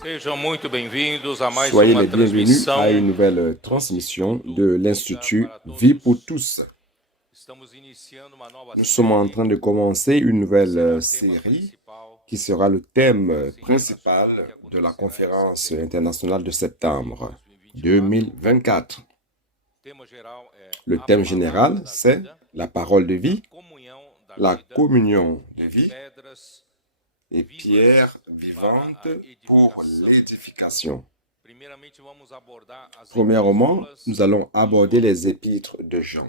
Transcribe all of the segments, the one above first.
Sejam muito bem-vindos a mais Soyez uma les bienvenus transmissão. à une nouvelle transmission de l'Institut Vie pour tous. Estamos iniciando uma nova Nous sommes en train de commencer une nouvelle série qui sera le thème principal de la conférence internationale de septembre 2024. Le thème général, c'est la parole de vie, la communion de vie et pierres vivantes pour l'édification. Premièrement, nous allons aborder les épîtres de Jean.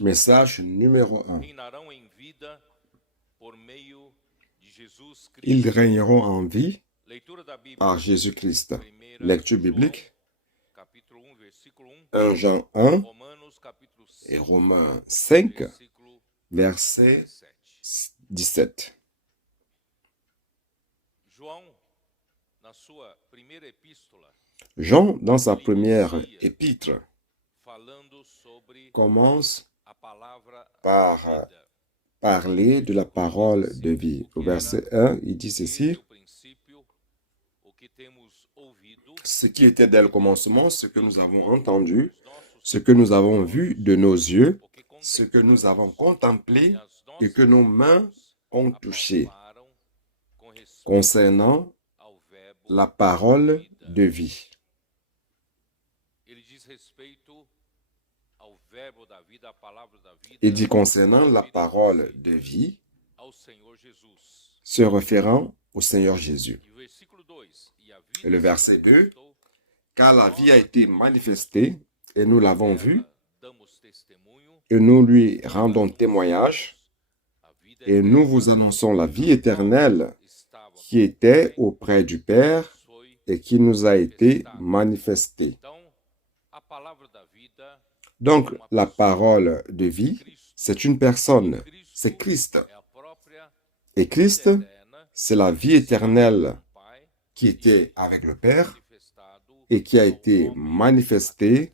Message numéro 1. Ils régneront en vie par Jésus-Christ. Lecture biblique, 1 Jean 1 et Romains 5, verset 17. Jean, dans sa première épître, commence par parler de la parole de vie. Au verset 1, il dit ceci: ce qui était dès le commencement, ce que nous avons entendu, ce que nous avons vu de nos yeux, ce que nous avons contemplé et que nos mains ont touché, concernant la parole de vie. Il dit concernant la parole de vie, se référant au Seigneur Jésus. Et le verset 2, car la vie a été manifestée et nous l'avons vue, et nous lui rendons témoignage, et nous vous annonçons la vie éternelle qui était auprès du Père et qui nous a été manifestée. Donc, la parole de vie, c'est une personne, c'est Christ. Et Christ, c'est la vie éternelle qui était avec le Père et qui a été manifestée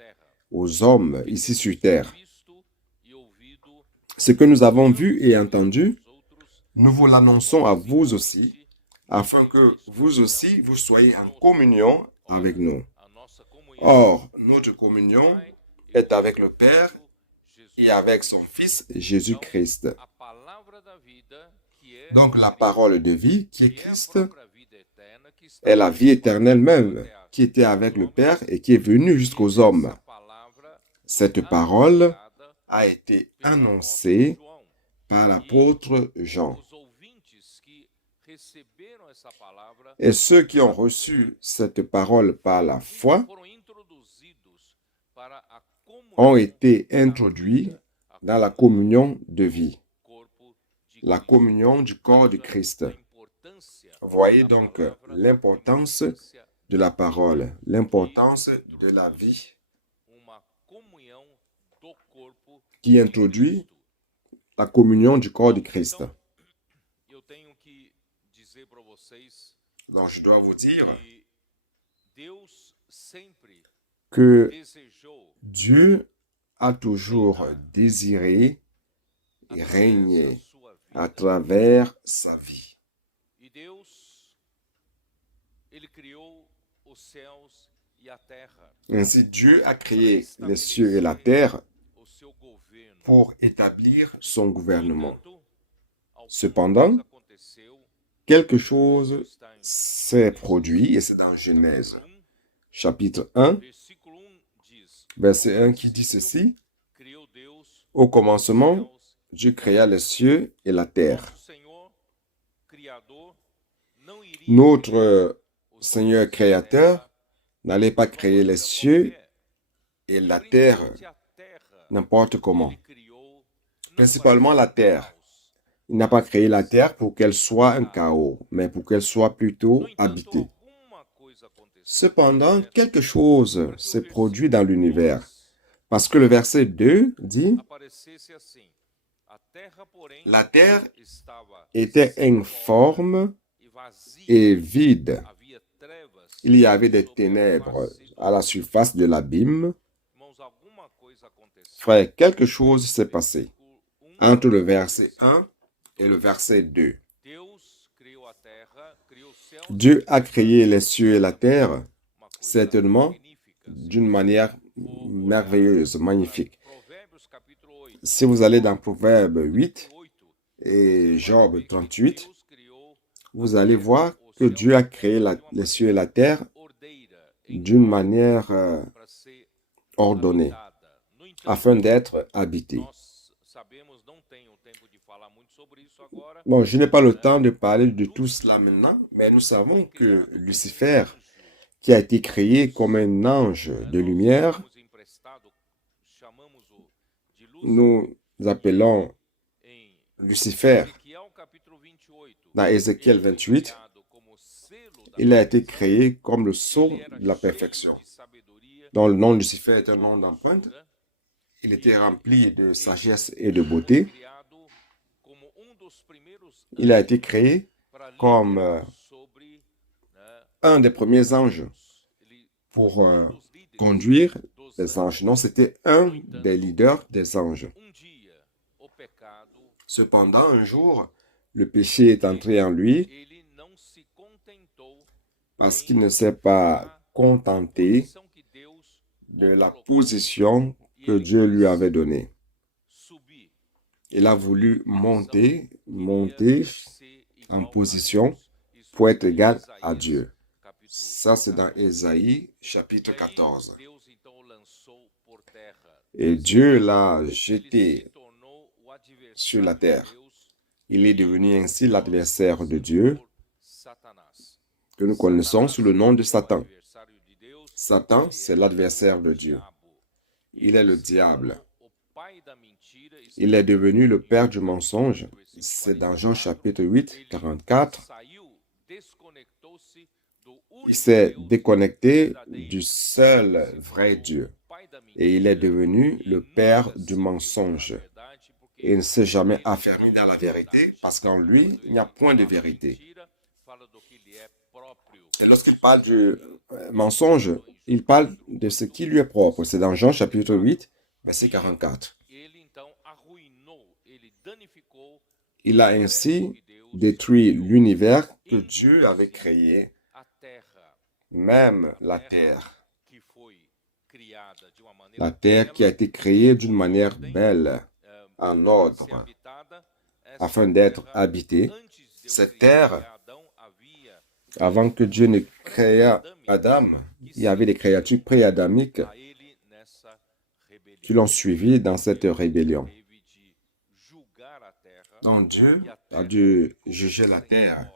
aux hommes ici sur terre. Ce que nous avons vu et entendu, nous vous l'annonçons à vous aussi, afin que vous aussi, vous soyez en communion avec nous. Or, notre communion est avec le Père et avec son Fils Jésus-Christ. Donc, la parole de vie, qui est Christ, est la vie éternelle même, qui était avec le Père et qui est venue jusqu'aux hommes. Cette parole a été annoncée par l'apôtre Jean. Et ceux qui ont reçu cette parole par la foi ont été introduits dans la communion de vie, la communion du corps de Christ. Voyez donc l'importance de la parole, l'importance de la vie qui introduit la communion du corps de Christ. Donc, je dois vous dire que Dieu a toujours désiré régner à travers sa vie. Ainsi, Dieu a créé les cieux et la terre pour établir son gouvernement. Cependant, quelque chose s'est produit, et c'est dans Genèse, chapitre 1, verset 1, qui dit ceci: au commencement, Dieu créa les cieux et la terre. Notre Seigneur créateur n'allait pas créer les cieux et la terre n'importe comment. Principalement la terre. Il n'a pas créé la terre pour qu'elle soit un chaos, mais pour qu'elle soit plutôt habitée. Cependant, quelque chose s'est produit dans l'univers. Parce que le verset 2 dit: la terre était informe et vide. Il y avait des ténèbres à la surface de l'abîme. Frère, quelque chose s'est passé entre le verset 1 et le verset 2. Dieu a créé les cieux et la terre, certainement d'une manière merveilleuse, magnifique. Si vous allez dans Proverbe 8 et Job 38, vous allez voir que Dieu a créé les cieux et la terre d'une manière ordonnée, afin d'être habités. Bon, je n'ai pas le temps de parler de tout cela maintenant, mais nous savons que Lucifer, qui a été créé comme un ange de lumière, nous appelons Lucifer. Dans Ézéchiel 28, il a été créé comme le sceau de la perfection. Donc le nom Lucifer est un nom d'empreinte. Il était rempli de sagesse et de beauté. Il a été créé comme un des premiers anges pour conduire les anges. Non, c'était un des leaders des anges. Cependant, un jour, le péché est entré en lui parce qu'il ne s'est pas contenté de la position que Dieu lui avait donnée. Il a voulu monter en position pour être égal à Dieu. Ça, c'est dans Ésaïe, chapitre 14. Et Dieu l'a jeté sur la terre. Il est devenu ainsi l'adversaire de Dieu, que nous connaissons sous le nom de Satan. Satan, c'est l'adversaire de Dieu. Il est le diable. Il est devenu le père du mensonge. C'est dans Jean chapitre 8, 44. Il s'est déconnecté du seul vrai Dieu. Et il est devenu le père du mensonge. Et il ne s'est jamais affermi dans la vérité parce qu'en lui, il n'y a point de vérité. Et lorsqu'il parle du mensonge, il parle de ce qui lui est propre. C'est dans Jean chapitre 8, verset 44. Il a ainsi détruit l'univers que Dieu avait créé, même la terre. La terre qui a été créée d'une manière belle, en ordre, afin d'être habitée. Cette terre, avant que Dieu ne créât Adam, il y avait des créatures pré-adamiques qui l'ont suivi dans cette rébellion. Donc Dieu a dû juger la terre.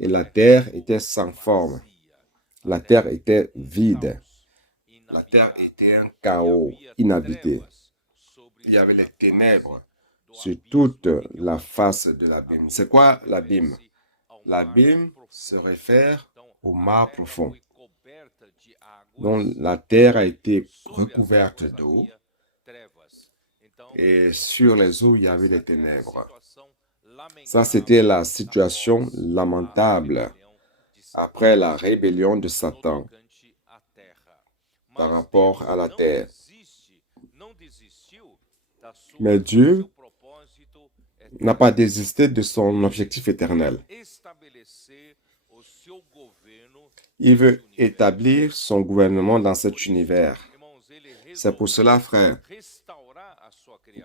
Et la terre était sans forme. La terre était vide. La terre était un chaos inhabité. Il y avait les ténèbres sur toute la face de l'abîme. C'est quoi l'abîme? L'abîme se réfère au mar profond. Donc la terre a été recouverte d'eau et sur les eaux, il y avait des ténèbres. Ça, c'était la situation lamentable après la rébellion de Satan par rapport à la terre. Mais Dieu n'a pas désisté de son objectif éternel. Il veut établir son gouvernement dans cet univers. C'est pour cela, frère,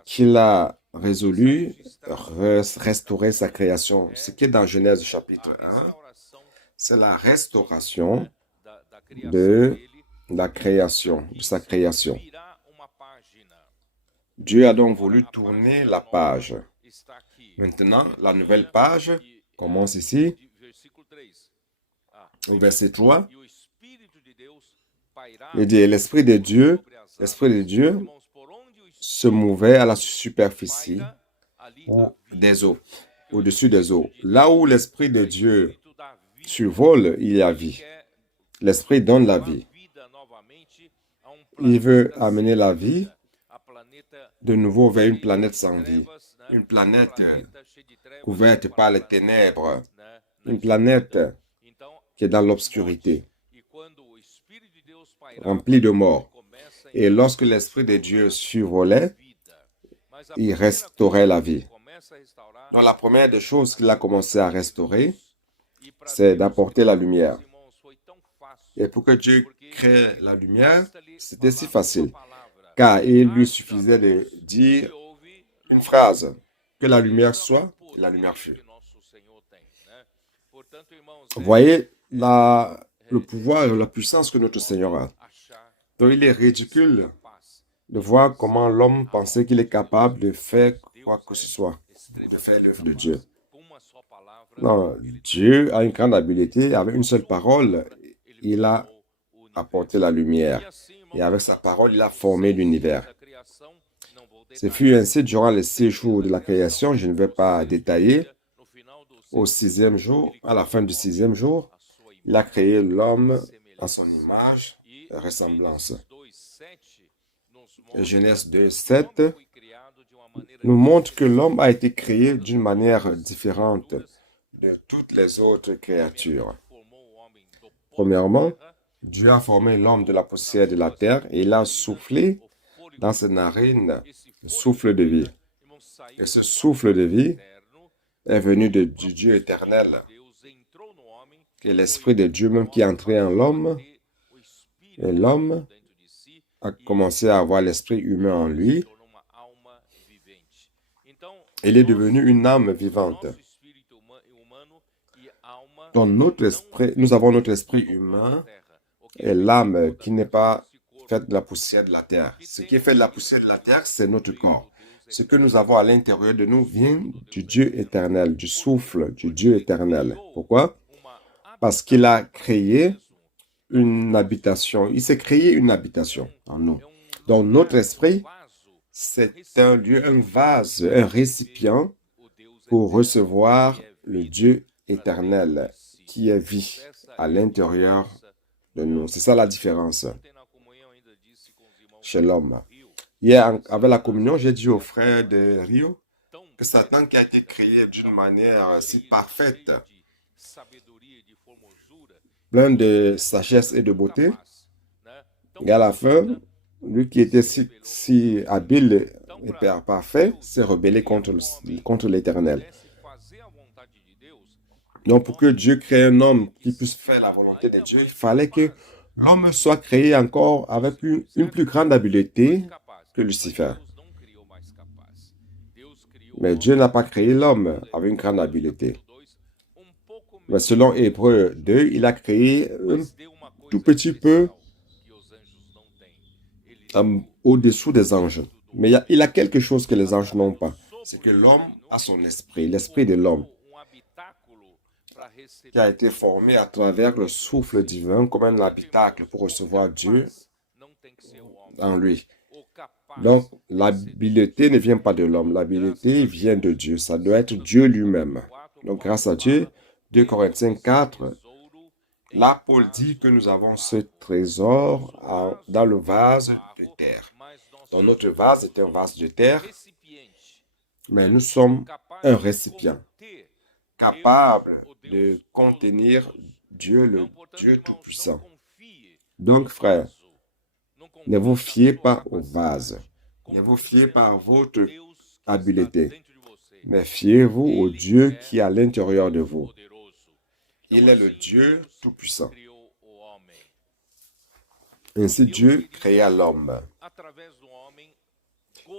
qu'il a résolu restaurer sa création. Ce qui est dans Genèse chapitre 1, c'est la restauration de la création, de sa création. Dieu a donc voulu tourner la page. Maintenant, la nouvelle page commence ici, au verset 3. Il dit, l'Esprit de Dieu se mouvait à la superficie des eaux, au-dessus des eaux. Là où l'Esprit de Dieu survole, il y a vie. L'Esprit donne la vie. Il veut amener la vie de nouveau vers une planète sans vie. Une planète couverte par les ténèbres. Une planète qui est dans l'obscurité, remplie de morts. Et lorsque l'Esprit de Dieu survolait, il restaurait la vie. Donc la première des choses qu'il a commencé à restaurer, c'est d'apporter la lumière. Et pour que Dieu crée la lumière, c'était si facile, car il lui suffisait de dire une phrase, que la lumière soit, et la lumière fut. Voyez le pouvoir et la puissance que notre Seigneur a. Donc il est ridicule de voir comment l'homme pensait qu'il est capable de faire quoi que ce soit, de faire l'œuvre de Dieu. Non, Dieu a une grande habileté. Avec une seule parole, il a apporté la lumière. Et avec sa parole, il a formé l'univers. Ce fut ainsi durant les 6 jours de la création. Je ne vais pas détailler. Au 6e jour, à la fin du 6e jour, il a créé l'homme à son image et ressemblance. Et Genèse 2:7 nous montre que l'homme a été créé d'une manière différente de toutes les autres créatures. Premièrement, Dieu a formé l'homme de la poussière de la terre et il a soufflé dans ses narines le souffle de vie. Et ce souffle de vie est venu du Dieu éternel. Et l'Esprit de Dieu même qui est entré en l'homme, et l'homme a commencé à avoir l'esprit humain en lui. Il est devenu une âme vivante. Dans notre esprit, nous avons notre esprit humain et l'âme qui n'est pas faite de la poussière de la terre. Ce qui est fait de la poussière de la terre, c'est notre corps. Ce que nous avons à l'intérieur de nous vient du Dieu éternel, du souffle du Dieu éternel. Pourquoi? Parce qu'il a créé une habitation. Il s'est créé une habitation en nous. Donc notre esprit, c'est un lieu, un vase, un récipient pour recevoir le Dieu éternel qui est vie à l'intérieur de nous. C'est ça la différence chez l'homme. Hier, avec la communion, j'ai dit aux frères de Rio que Satan qui a été créé d'une manière si parfaite, plein de sagesse et de beauté, et à la fin, lui qui était si habile et parfait, s'est rebellé contre l'Éternel. Donc, pour que Dieu crée un homme qui puisse faire la volonté de Dieu, il fallait que l'homme soit créé encore avec une plus grande habileté que Lucifer. Mais Dieu n'a pas créé l'homme avec une grande habileté. Mais selon Hébreux 2, il a créé un tout petit peu au-dessous des anges. Mais il a quelque chose que les anges n'ont pas. C'est que l'homme a son esprit, l'esprit de l'homme, qui a été formé à travers le souffle divin comme un habitacle pour recevoir Dieu en lui. Donc, l'habileté ne vient pas de l'homme, l'habileté vient de Dieu. Ça doit être Dieu lui-même. Donc, grâce à Dieu, 2 Corinthiens 4, là, Paul dit que nous avons ce trésor dans le vase de terre. Donc, notre vase est un vase de terre, mais nous sommes un récipient capable de contenir Dieu, le Dieu Tout-Puissant. Donc, frères, ne vous fiez pas au vase. Ne vous fiez pas à votre habileté. Mais fiez-vous au Dieu qui est à l'intérieur de vous. Il est le Dieu Tout-Puissant. Ainsi, Dieu créa l'homme.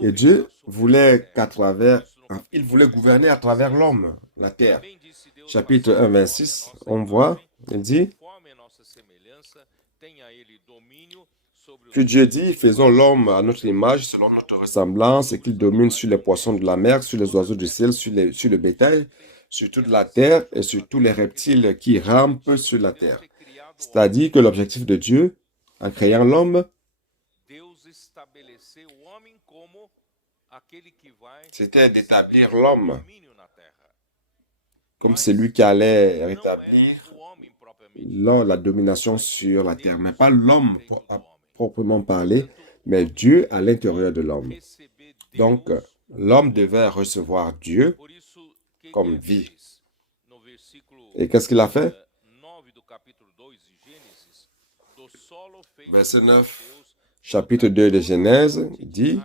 Et Dieu voulait il voulait gouverner à travers l'homme, la terre. Chapitre 1, 26, on voit, il dit, que Dieu dit, faisons l'homme à notre image, selon notre ressemblance, et qu'il domine sur les poissons de la mer, sur les oiseaux du ciel, sur le bétail, sur toute la terre et sur tous les reptiles qui rampent sur la terre. C'est-à-dire que l'objectif de Dieu, en créant l'homme, c'était d'établir l'homme comme celui qui allait rétablir la domination sur la terre. Mais pas l'homme à proprement parler, mais Dieu à l'intérieur de l'homme. Donc, l'homme devait recevoir Dieu comme vie. Et qu'est-ce qu'il a fait? Verset 9, chapitre 2 de Genèse, dit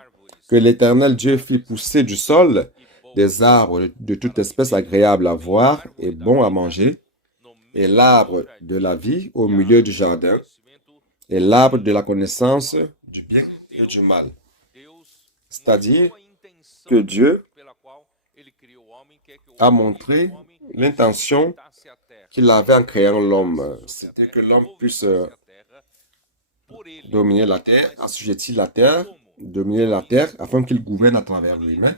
que l'Éternel Dieu fit pousser du sol des arbres de toute espèce agréables à voir et bons à manger, et l'arbre de la vie au milieu du jardin, et l'arbre de la connaissance du bien et du mal. C'est-à-dire que Dieu a montré l'intention qu'il avait en créant l'homme. C'était que l'homme puisse dominer la terre, assujettir la terre, dominer la terre afin qu'il gouverne à travers lui. Mais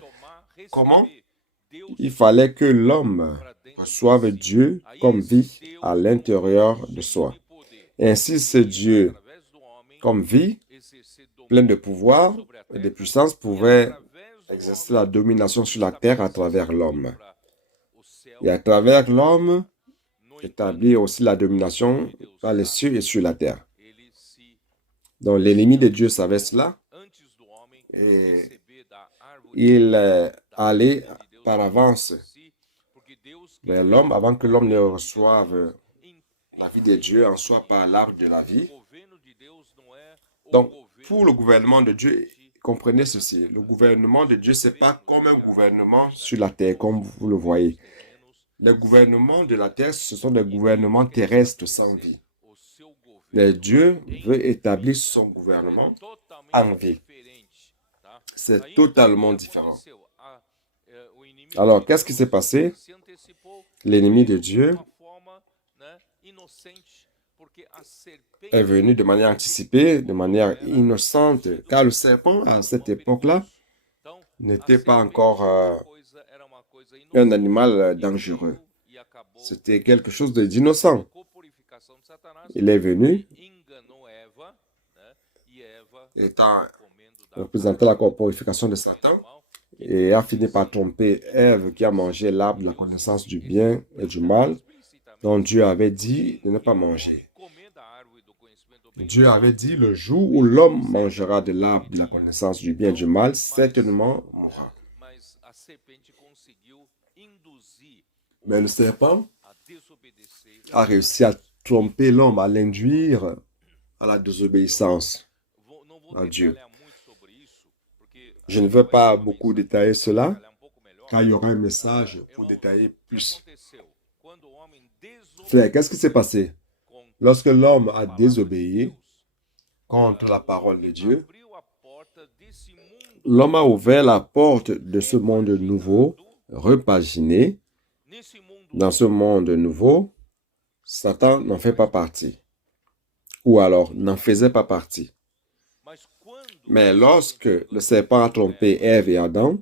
comment? Il fallait que l'homme reçoive Dieu comme vie à l'intérieur de soi. Ainsi, ce Dieu, comme vie, plein de pouvoir et de puissance, pouvait exercer la domination sur la terre à travers l'homme. Et à travers l'homme, établir aussi la domination dans les cieux et sur la terre. Donc l'ennemi de Dieu savait cela et il allait par avance vers l'homme avant que l'homme ne reçoive la vie de Dieu en soi par l'arbre de la vie. Donc pour le gouvernement de Dieu, comprenez ceci, le gouvernement de Dieu, ce n'est pas comme un gouvernement sur la terre, comme vous le voyez. Les gouvernements de la terre, ce sont des gouvernements terrestres sans vie. Mais Dieu veut établir son gouvernement en vie. C'est totalement différent. Alors, qu'est-ce qui s'est passé? L'ennemi de Dieu est venu de manière anticipée, de manière innocente, car le serpent, à cette époque-là, n'était pas encore un animal dangereux. C'était quelque chose d'innocent. Il est venu, étant représentant la corporification de Satan, et a fini par tromper Ève qui a mangé l'arbre de la connaissance du bien et du mal, dont Dieu avait dit de ne pas manger. Dieu avait dit, le jour où l'homme mangera de l'arbre de la connaissance du bien et du mal, certainement mourra. Mais le serpent a réussi à tromper l'homme, à l'induire à la désobéissance à Dieu. Je ne veux pas beaucoup détailler cela, car il y aura un message pour détailler plus. Frère, qu'est-ce qui s'est passé? Lorsque l'homme a désobéi contre la parole de Dieu, l'homme a ouvert la porte de ce monde nouveau, repaginé. Dans ce monde nouveau, Satan n'en fait pas partie, ou alors n'en faisait pas partie. Mais lorsque le serpent a trompé Ève et Adam,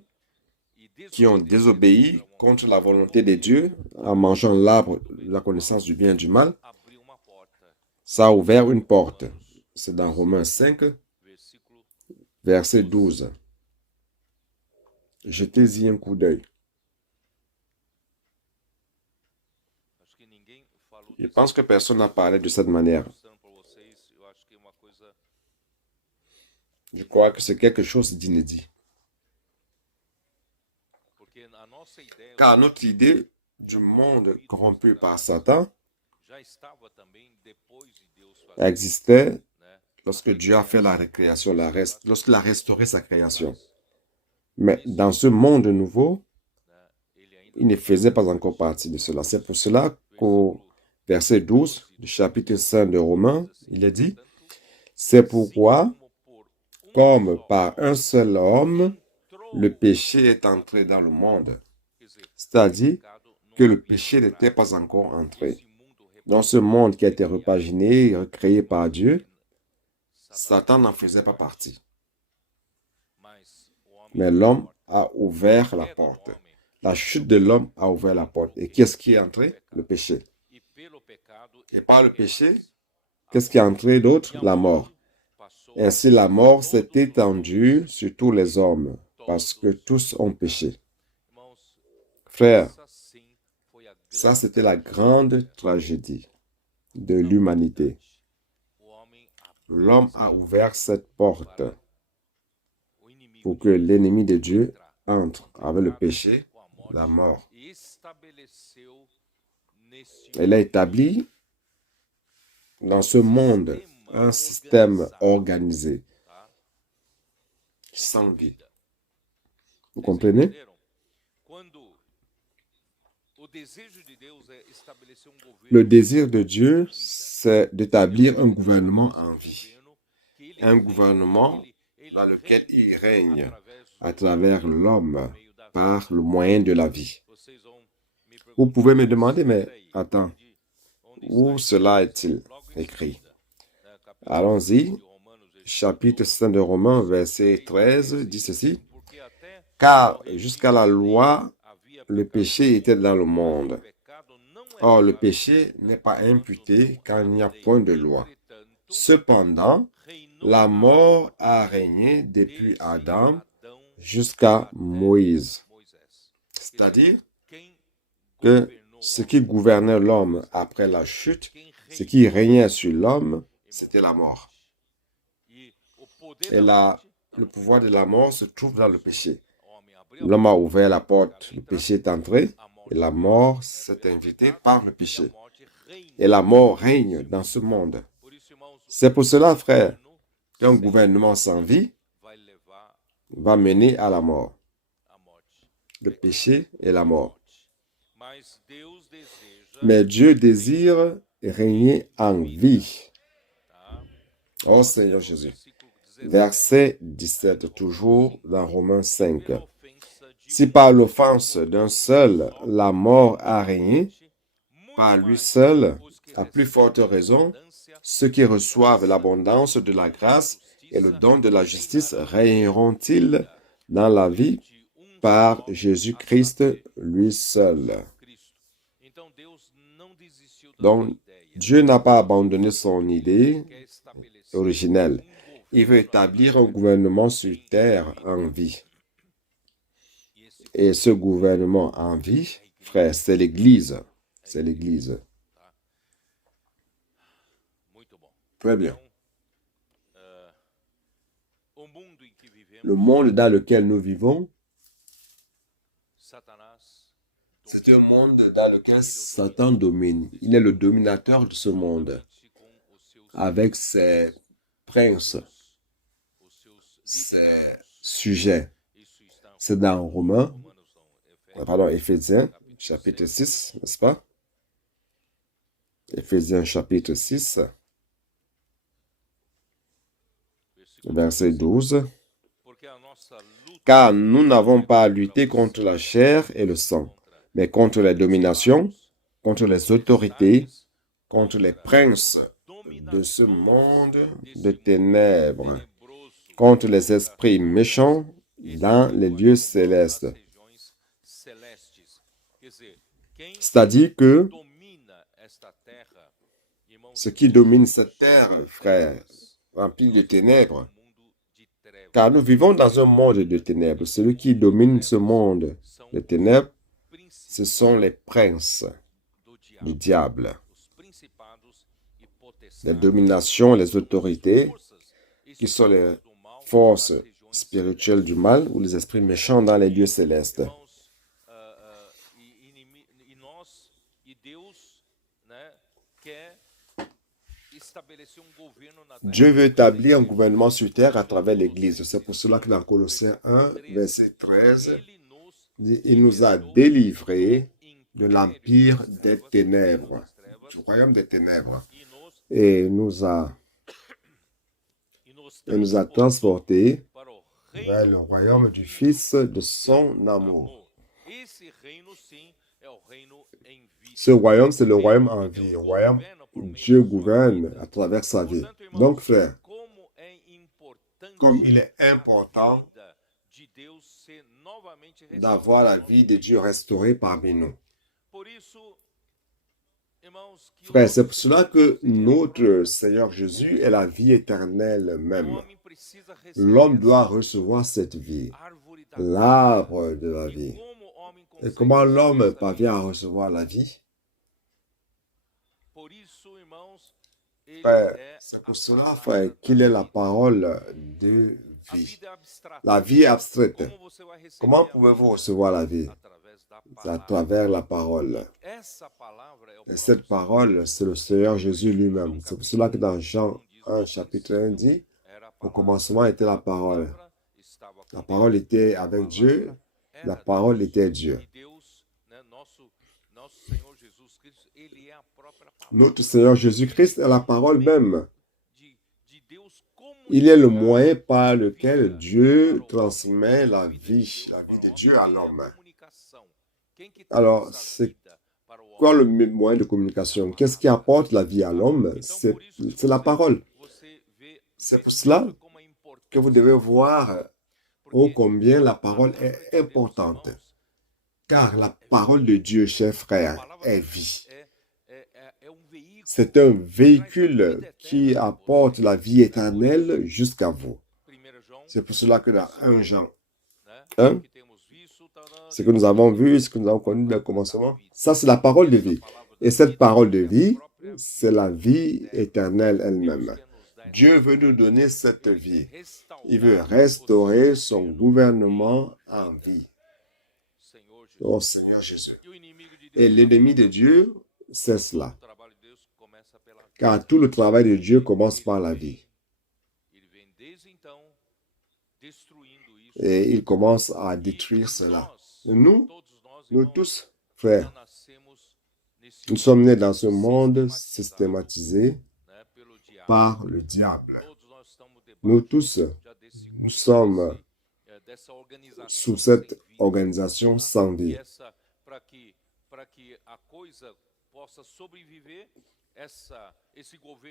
qui ont désobéi contre la volonté de Dieu en mangeant l'arbre de la connaissance du bien et du mal, ça a ouvert une porte. C'est dans Romains 5, verset 12. Jetez-y un coup d'œil. Je pense que personne n'a parlé de cette manière. Je crois que c'est quelque chose d'inédit. Car notre idée du monde corrompu par Satan existait lorsque Dieu a fait la récréation, lorsqu'il a restauré sa création. Mais dans ce monde nouveau, il ne faisait pas encore partie de cela. C'est pour cela qu'au verset 12 du chapitre 5 de Romains, il est dit, « C'est pourquoi, comme par un seul homme, le péché est entré dans le monde. » C'est-à-dire que le péché n'était pas encore entré. Dans ce monde qui a été repaginé, recréé par Dieu, Satan n'en faisait pas partie. Mais l'homme a ouvert la porte. La chute de l'homme a ouvert la porte. Et qu'est-ce qui est entré? Le péché. Et par le péché, qu'est-ce qui est entré d'autre? La mort. Ainsi, la mort s'est étendue sur tous les hommes, parce que tous ont péché. Frères, ça c'était la grande tragédie de l'humanité. L'homme a ouvert cette porte pour que l'ennemi de Dieu entre avec le péché, la mort. Il a établi dans ce monde un système organisé, sans vie. Vous comprenez? Le désir de Dieu, c'est d'établir un gouvernement en vie. Un gouvernement dans lequel il règne à travers l'homme par le moyen de la vie. Vous pouvez me demander, mais attends, où cela est-il écrit? Allons-y. Chapitre 5 de Romains, verset 13, dit ceci. Car jusqu'à la loi, le péché était dans le monde. Or, le péché n'est pas imputé quand il n'y a point de loi. Cependant, la mort a régné depuis Adam jusqu'à Moïse. C'est-à-dire que ce qui gouvernait l'homme après la chute, ce qui régnait sur l'homme, c'était la mort. Et le pouvoir de la mort se trouve dans le péché. L'homme a ouvert la porte, le péché est entré, et la mort s'est invitée par le péché. Et la mort règne dans ce monde. C'est pour cela, frère, qu'un gouvernement sans vie va mener à la mort. Le péché et la mort. Mais Dieu désire régner en vie. Oh Seigneur Jésus. Verset 17, toujours dans Romains 5. Si par l'offense d'un seul, la mort a régné, par lui seul, à plus forte raison, ceux qui reçoivent l'abondance de la grâce et le don de la justice régneront-ils dans la vie par Jésus-Christ lui seul. Donc, Dieu n'a pas abandonné son idée originelle. Il veut établir un gouvernement sur terre en vie. Et ce gouvernement en vie, frère, c'est l'Église. C'est l'Église. Très bien. Le monde dans lequel nous vivons, c'est un monde dans lequel Satan domine. Il est le dominateur de ce monde, avec ses princes, ses sujets. C'est dans Éphésiens, chapitre 6, n'est-ce pas? Éphésiens, chapitre 6, verset 12. Car nous n'avons pas à lutter contre la chair et le sang, mais contre les dominations, contre les autorités, contre les princes de ce monde de ténèbres, contre les esprits méchants dans les lieux célestes. C'est-à-dire que ce qui domine cette terre, frère, rempli de ténèbres, car nous vivons dans un monde de ténèbres. Celui qui domine ce monde de ténèbres, ce sont les princes du diable. Les dominations, les autorités, qui sont les forces spirituelles du mal ou les esprits méchants dans les lieux célestes. Dieu veut établir un gouvernement sur terre à travers l'Église. C'est pour cela que dans Colossiens 1, verset 13, il nous a délivrés de l'empire des ténèbres, du royaume des ténèbres, et nous a transportés vers le royaume du Fils de son amour. Ce royaume, c'est le royaume en vie, le royaume où Dieu gouverne à travers sa vie. Donc, frère, comme il est important d'avoir la vie de Dieu restaurée parmi nous. Frère, c'est pour cela que notre Seigneur Jésus est la vie éternelle même. L'homme doit recevoir cette vie, l'arbre de la vie. Et comment l'homme parvient à recevoir la vie? Frère, c'est pour cela, frère, qu'il est la parole de vie. La vie est abstraite. Comment pouvez-vous recevoir la vie? C'est à travers la parole. Et cette parole, c'est le Seigneur Jésus lui-même. C'est pour cela que dans Jean 1, chapitre 1, dit, au commencement était la parole. La parole était avec Dieu, la parole était Dieu. Notre Seigneur Jésus-Christ est la parole même. Il est le moyen par lequel Dieu transmet la vie de Dieu à l'homme. Alors, c'est quoi le moyen de communication? Qu'est-ce qui apporte la vie à l'homme? C'est la parole. C'est pour cela que vous devez voir ô combien la parole est importante. Car la parole de Dieu, chers frères, est vie. C'est un véhicule qui apporte la vie éternelle jusqu'à vous. C'est pour cela que dans 1 Jean 1, ce que nous avons vu, ce que nous avons connu dès le commencement, ça c'est la parole de vie. Et cette parole de vie, c'est la vie éternelle elle-même. Dieu veut nous donner cette vie. Il veut restaurer son gouvernement en vie. Au Seigneur Jésus. Et l'ennemi de Dieu, c'est cela. Car tout le travail de Dieu commence par la vie. Et il commence à détruire cela. Nous tous, frères, nous sommes nés dans ce monde systématisé par le diable. Nous tous, nous sommes sous cette organisation sans vie.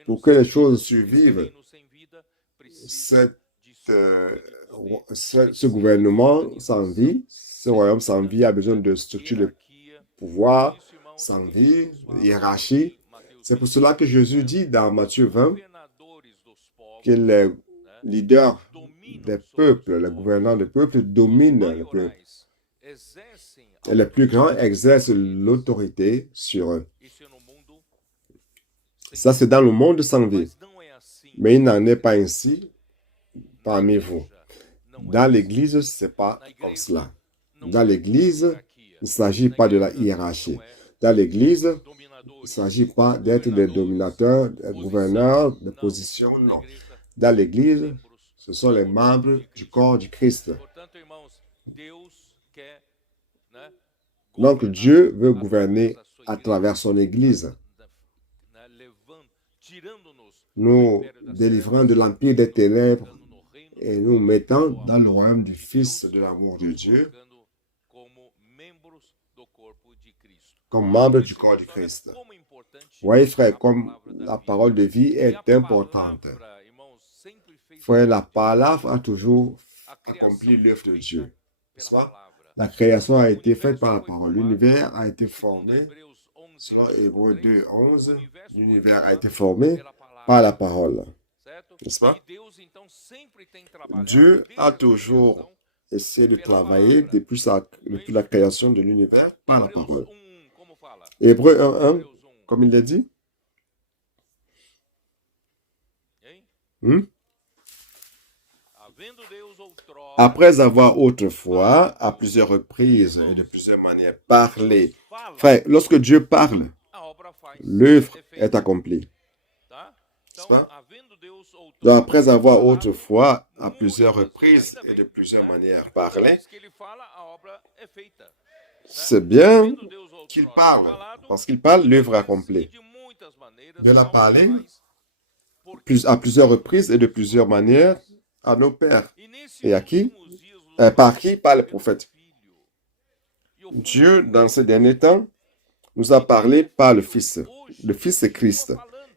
Pour que les choses survivent, ce gouvernement sans vie, ce royaume sans vie a besoin de structures de pouvoir sans vie, de hiérarchie. C'est pour cela que Jésus dit dans Matthieu 20 que les leaders des peuples, les gouvernants des peuples dominent le peuple. Et les plus grands exercent l'autorité sur eux. Ça, c'est dans le monde sans vie. Mais il n'en est pas ainsi parmi vous. Dans l'Église, ce n'est pas comme cela. Dans l'Église, il ne s'agit pas de la hiérarchie. Dans l'Église, il ne s'agit pas d'être des dominateurs, des gouverneurs, des positions, non. Dans l'Église, ce sont les membres du corps du Christ. Donc, Dieu veut gouverner à travers son Église, nous délivrant de l'empire des ténèbres et nous mettant dans le royaume du Fils de l'amour de Dieu comme membres du corps du Christ. Vous voyez, frère, comme la parole de vie est importante. Frère, la parole a toujours accompli l'œuvre de Dieu. N'est-ce pas? La création a été faite par la parole. L'univers a été formé, selon Hébreux 2, 11, l'univers a été formé par la parole. N'est-ce pas? Dieu a toujours essayé de travailler depuis la création de l'univers par la parole. Hébreux 1, 1, comme il l'a dit. Après avoir autrefois, à plusieurs reprises et de plusieurs manières, parlé. Frère, lorsque Dieu parle, l'œuvre est accomplie. N'est-ce pas? Donc, après avoir autrefois, à plusieurs reprises et de plusieurs manières, parlé, c'est bien qu'il parle. Parce qu'il parle, l'œuvre est accomplie. Dieu a parlé à plusieurs reprises et de plusieurs manières à nos pères. Et à qui? Par qui? Par les prophètes. Dieu, dans ces derniers temps, nous a parlé par le Fils. Le Fils est Christ.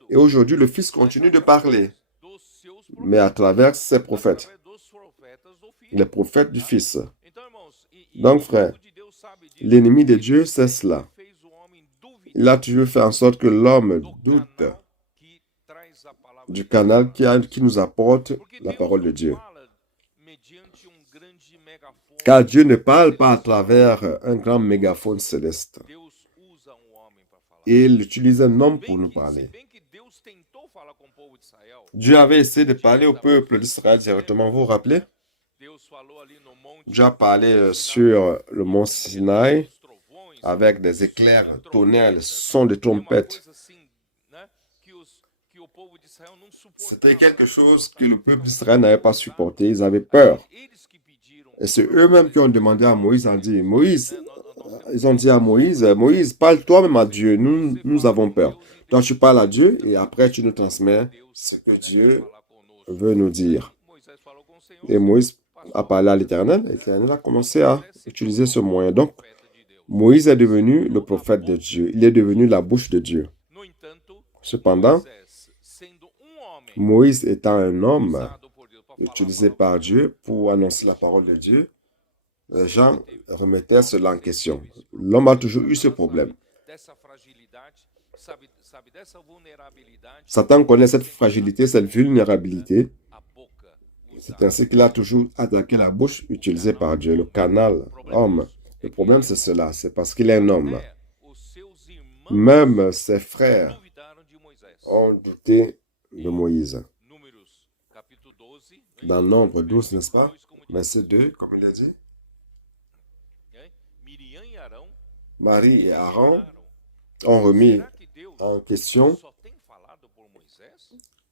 Et aujourd'hui, le Fils continue de parler, mais à travers ses prophètes. Les prophètes du Fils. Donc, frère, l'ennemi de Dieu, c'est cela. Il a toujours fait en sorte que l'homme doute du canal qui nous apporte la parole de Dieu. Car Dieu ne parle pas à travers un grand mégaphone céleste. Il utilise un homme pour nous parler. Dieu avait essayé de parler au peuple d'Israël directement. Vous vous rappelez? Dieu a parlé sur le mont Sinaï avec des éclairs, tonnerres, sons de trompettes. C'était quelque chose que le peuple d'Israël n'avait pas supporté. Ils avaient peur. Et c'est eux-mêmes qui ont demandé à Moïse, ont dit, Moïse, ils ont dit à Moïse, Moïse, parle toi-même à Dieu, nous avons peur. Toi, tu parles à Dieu et après, tu nous transmets ce que Dieu veut nous dire. Et Moïse a parlé à l'Éternel, et l'Éternel a commencé à utiliser ce moyen. Donc, Moïse est devenu le prophète de Dieu. Il est devenu la bouche de Dieu. Cependant, Moïse étant un homme utilisé par Dieu pour annoncer la parole de Dieu, les gens remettaient cela en question. L'homme a toujours eu ce problème. Satan connaît cette fragilité, cette vulnérabilité. C'est ainsi qu'il a toujours attaqué la bouche utilisée par Dieu, le canal homme. Le problème, c'est cela, c'est parce qu'il est un homme. Même ses frères ont douté de Moïse. Dans Nombre 12, n'est-ce pas? Verset 2, comme il a dit. Marie et Aaron ont remis en question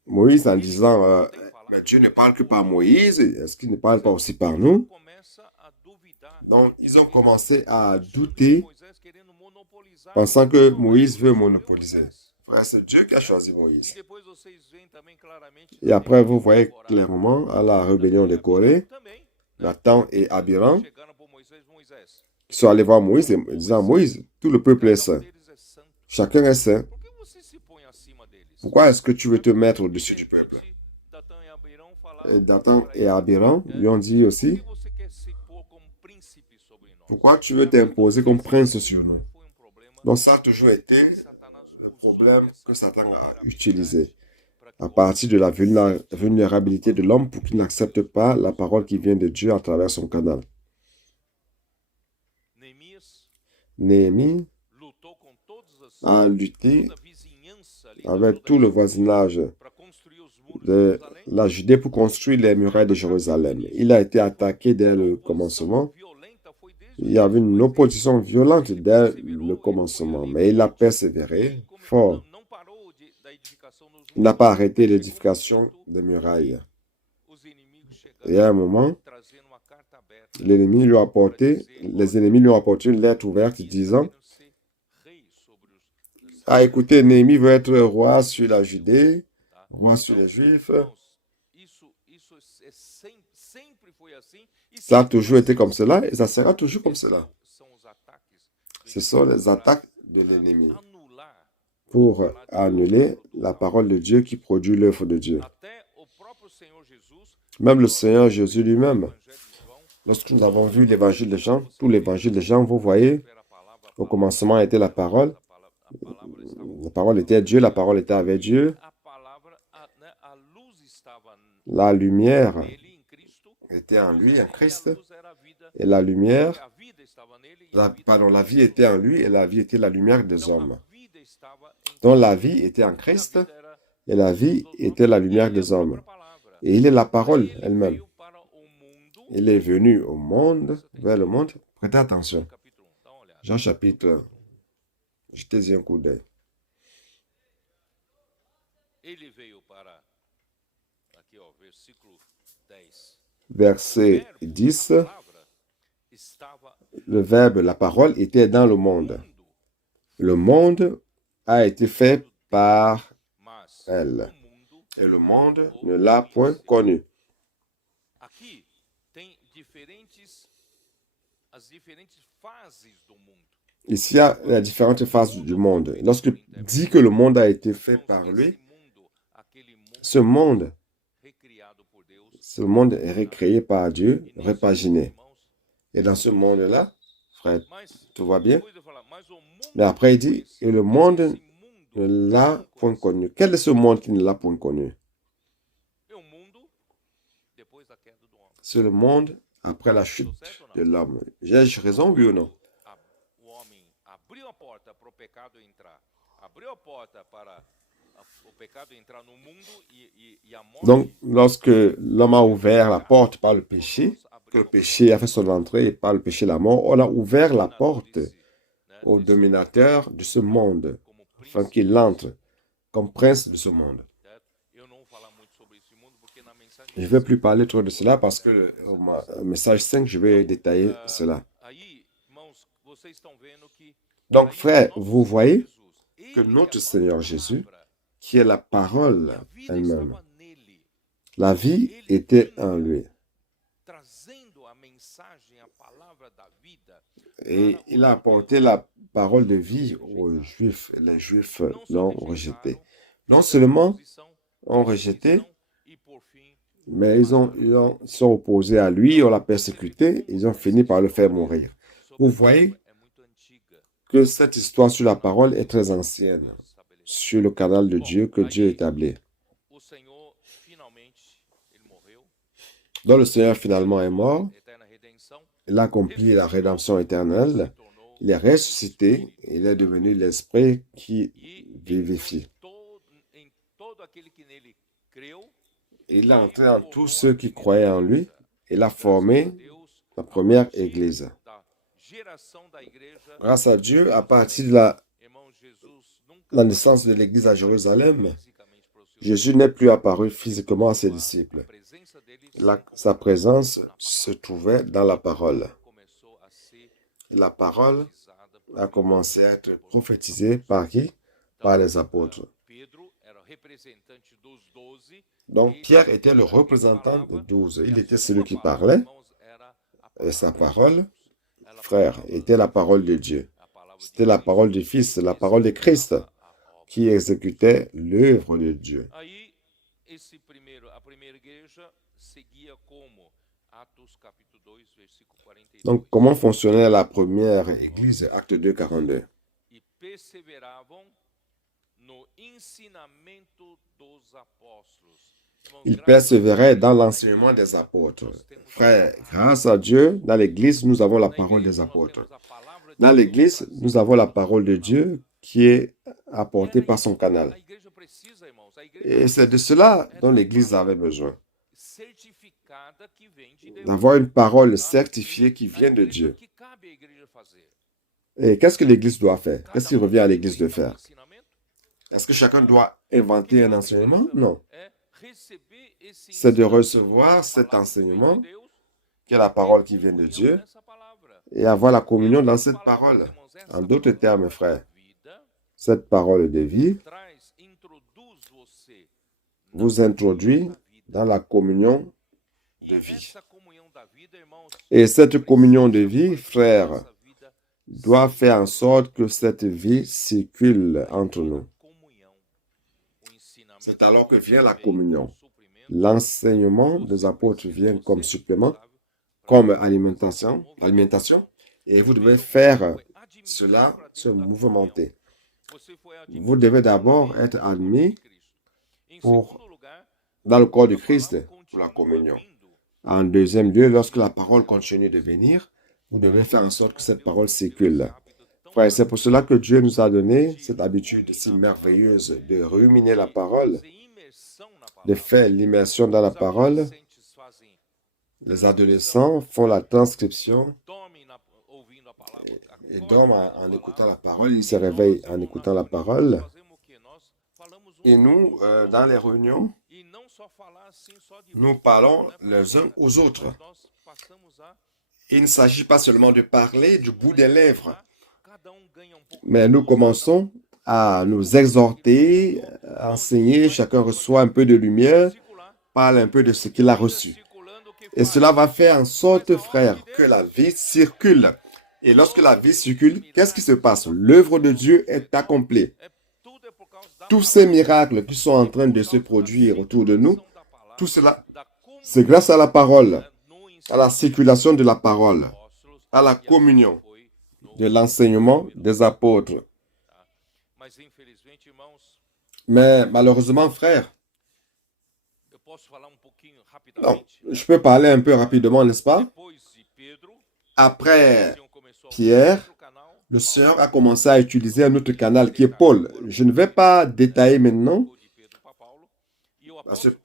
Moïse en disant, mais Dieu ne parle que par Moïse, est-ce qu'il ne parle pas aussi par nous? Donc, ils ont commencé à douter, pensant que Moïse veut monopoliser. Frère, c'est Dieu qui a choisi Moïse. Et après, vous voyez clairement à la rébellion de Corée, Nathan et Abiram, qui sont allés voir Moïse et disant, Moïse, tout le peuple est saint. Chacun est saint. Pourquoi est-ce que tu veux te mettre au-dessus du peuple? Et Dathan et Abiram lui ont dit aussi, pourquoi tu veux t'imposer comme prince sur nous? Donc ça a toujours été le problème que Satan a utilisé à partir de la vulnérabilité de l'homme pour qu'il n'accepte pas la parole qui vient de Dieu à travers son canal. Néhémie a lutté avec tout le voisinage de la Judée pour construire les murailles de Jérusalem. Il a été attaqué dès le commencement. Il y avait une opposition violente dès le commencement, mais il a persévéré fort. Il n'a pas arrêté l'édification des murailles. Et à un moment, les ennemis lui ont apporté une lettre ouverte disant, ah, écoutez, Néhémie veut être roi sur la Judée, roi sur les Juifs. Ça a toujours été comme cela et ça sera toujours comme cela. Ce sont les attaques de l'ennemi pour annuler la parole de Dieu qui produit l'œuvre de Dieu. Même le Seigneur Jésus lui-même, lorsque nous avons vu l'évangile de Jean, tout l'évangile de Jean, vous voyez, au commencement était la parole était Dieu, la parole était avec Dieu, la lumière était en lui, en Christ, et la lumière, la vie était en lui, et la vie était la lumière des hommes. Donc la vie était en Christ, et la vie était la lumière des hommes. Et il est la parole elle-même. Il est venu au monde, vers le monde. Prêtez attention. Jean chapitre 1. Jetez-y un coup d'œil. Verset 10. Le Verbe, la parole, était dans le monde. Le monde a été fait par elle. Et le monde ne l'a point connu. Ici, il y a les différentes phases du monde. Lorsqu'il dit que le monde a été fait par lui, ce monde est recréé par Dieu, repaginé. Et dans ce monde-là, frère, tout va bien. Mais après, il dit, et le monde ne l'a point connu. Quel est ce monde qui ne l'a point connu? C'est le monde après la chute de l'homme. J'ai raison, oui ou non? Donc, lorsque l'homme a ouvert la porte par le péché, que le péché a fait son entrée et par le péché la mort, on a ouvert la porte au dominateur de ce monde, afin qu'il entre comme prince de ce monde. Je ne vais plus parler trop de cela parce que au message 5, je vais détailler cela. Donc, frère, vous voyez que notre Seigneur Jésus, qui est la parole elle-même, la vie était en lui. Et il a apporté la parole de vie aux Juifs. Les Juifs l'ont rejeté. Non seulement ont rejeté, mais ils sont opposés à lui, on l'a persécuté, ils ont fini par le faire mourir. Vous voyez que cette histoire sur la parole est très ancienne, sur le canal de Dieu que Dieu établit. Donc le Seigneur finalement est mort, il a accompli la rédemption éternelle, il est ressuscité, il est devenu l'Esprit qui vivifie. Il est entré en tous ceux qui croyaient en lui, il a formé la première Église. Grâce à Dieu, à partir de la naissance de l'Église à Jérusalem, Jésus n'est plus apparu physiquement à ses disciples. Sa présence se trouvait dans la parole. La parole a commencé à être prophétisée par qui? Par les apôtres. Donc Pierre était le représentant des 12. Il était celui qui parlait. Et sa parole, frère, était la parole de Dieu. C'était la parole du Fils, la parole de Christ qui exécutait l'œuvre de Dieu. Donc, comment fonctionnait la première église, Acte 2, 42? Ils persévéraient dans l'enseignement des apôtres. Frère, grâce à Dieu, dans l'église, nous avons la parole des apôtres. Dans l'église, nous avons la parole de Dieu qui est apportée par son canal. Et c'est de cela dont l'église avait besoin. D'avoir une parole certifiée qui vient de Dieu. Et qu'est-ce que l'église doit faire? Qu'est-ce qu'il revient à l'église de faire? Est-ce que chacun doit inventer un enseignement? Non. C'est de recevoir cet enseignement, qui est la parole qui vient de Dieu, et avoir la communion dans cette parole. En d'autres termes, frère, cette parole de vie vous introduit dans la communion de vie. Et cette communion de vie, frère, doit faire en sorte que cette vie circule entre nous. C'est alors que vient la communion. L'enseignement des apôtres vient comme supplément, comme alimentation, et vous devez faire cela, se mouvementer. Vous devez d'abord être admis dans le corps de Christ pour la communion. En deuxième lieu, lorsque la parole continue de venir, vous devez faire en sorte que cette parole circule. Frère, c'est pour cela que Dieu nous a donné cette habitude si merveilleuse de ruminer la parole, de faire l'immersion dans la parole. Les adolescents font la transcription et dorment en écoutant la parole. Ils se réveillent en écoutant la parole. Et nous, dans les réunions, nous parlons les uns aux autres. Il ne s'agit pas seulement de parler du bout des lèvres, mais nous commençons à nous exhorter, à enseigner. Chacun reçoit un peu de lumière, parle un peu de ce qu'il a reçu. Et cela va faire en sorte, frère, que la vie circule. Et lorsque la vie circule, qu'est-ce qui se passe? L'œuvre de Dieu est accomplie. Tous ces miracles qui sont en train de se produire autour de nous, tout cela, c'est grâce à la parole, à la circulation de la parole, à la communion de l'enseignement des apôtres. Mais malheureusement, frère, non, je peux parler un peu rapidement, n'est-ce pas? Après Pierre, le Seigneur a commencé à utiliser un autre canal qui est Paul. Je ne vais pas détailler maintenant, parce que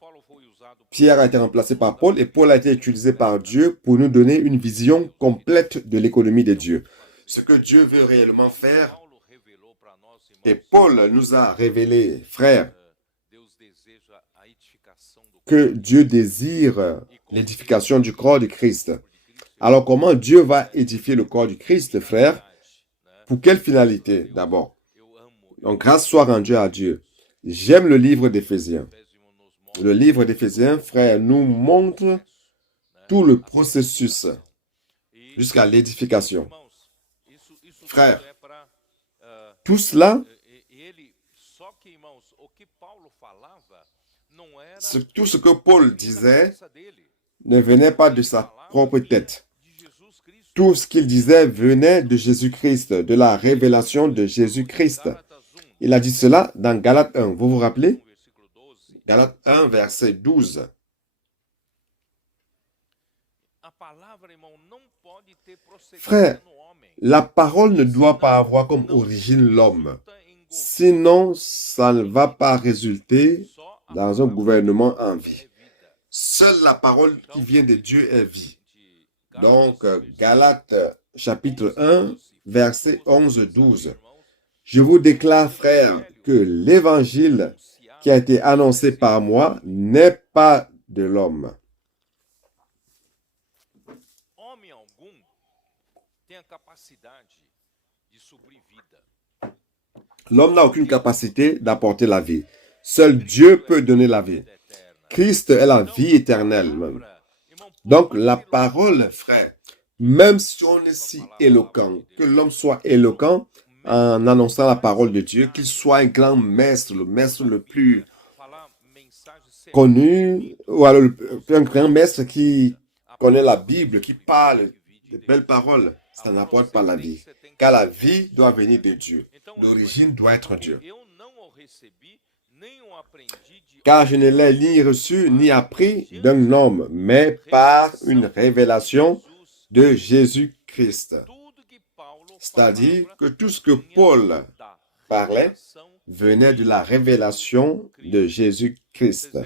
Pierre a été remplacé par Paul et Paul a été utilisé par Dieu pour nous donner une vision complète de l'économie de Dieu. Ce que Dieu veut réellement faire. Et Paul nous a révélé, frère, que Dieu désire l'édification du corps de Christ. Alors comment Dieu va édifier le corps du Christ, frère? Pour quelle finalité d'abord? Donc, grâce soit rendue à Dieu. J'aime le livre d'Éphésiens. Le livre d'Éphésiens, frère, nous montre tout le processus jusqu'à l'édification. Frère, tout cela, tout ce que Paul disait ne venait pas de sa propre tête. Tout ce qu'il disait venait de Jésus-Christ, de la révélation de Jésus-Christ. Il a dit cela dans Galates 1. Vous vous rappelez? Galates 1, verset 12. Frère, la parole ne doit pas avoir comme origine l'homme. Sinon, ça ne va pas résulter dans un gouvernement en vie. Seule la parole qui vient de Dieu est vie. Donc, Galates chapitre 1, verset 11-12. Je vous déclare, frères, que l'évangile qui a été annoncé par moi n'est pas de l'homme. L'homme n'a aucune capacité d'apporter la vie. Seul Dieu peut donner la vie. Christ est la vie éternelle. Donc, la parole, frère, même si on est si éloquent, que l'homme soit éloquent en annonçant la parole de Dieu, qu'il soit un grand maître, le maître le plus connu, ou alors un grand maître qui connaît la Bible, qui parle de belles paroles, ça n'apporte pas la vie. Car la vie doit venir de Dieu. L'origine doit être Dieu. Car je ne l'ai ni reçu ni appris d'un homme, mais par une révélation de Jésus-Christ. C'est-à-dire que tout ce que Paul parlait venait de la révélation de Jésus-Christ.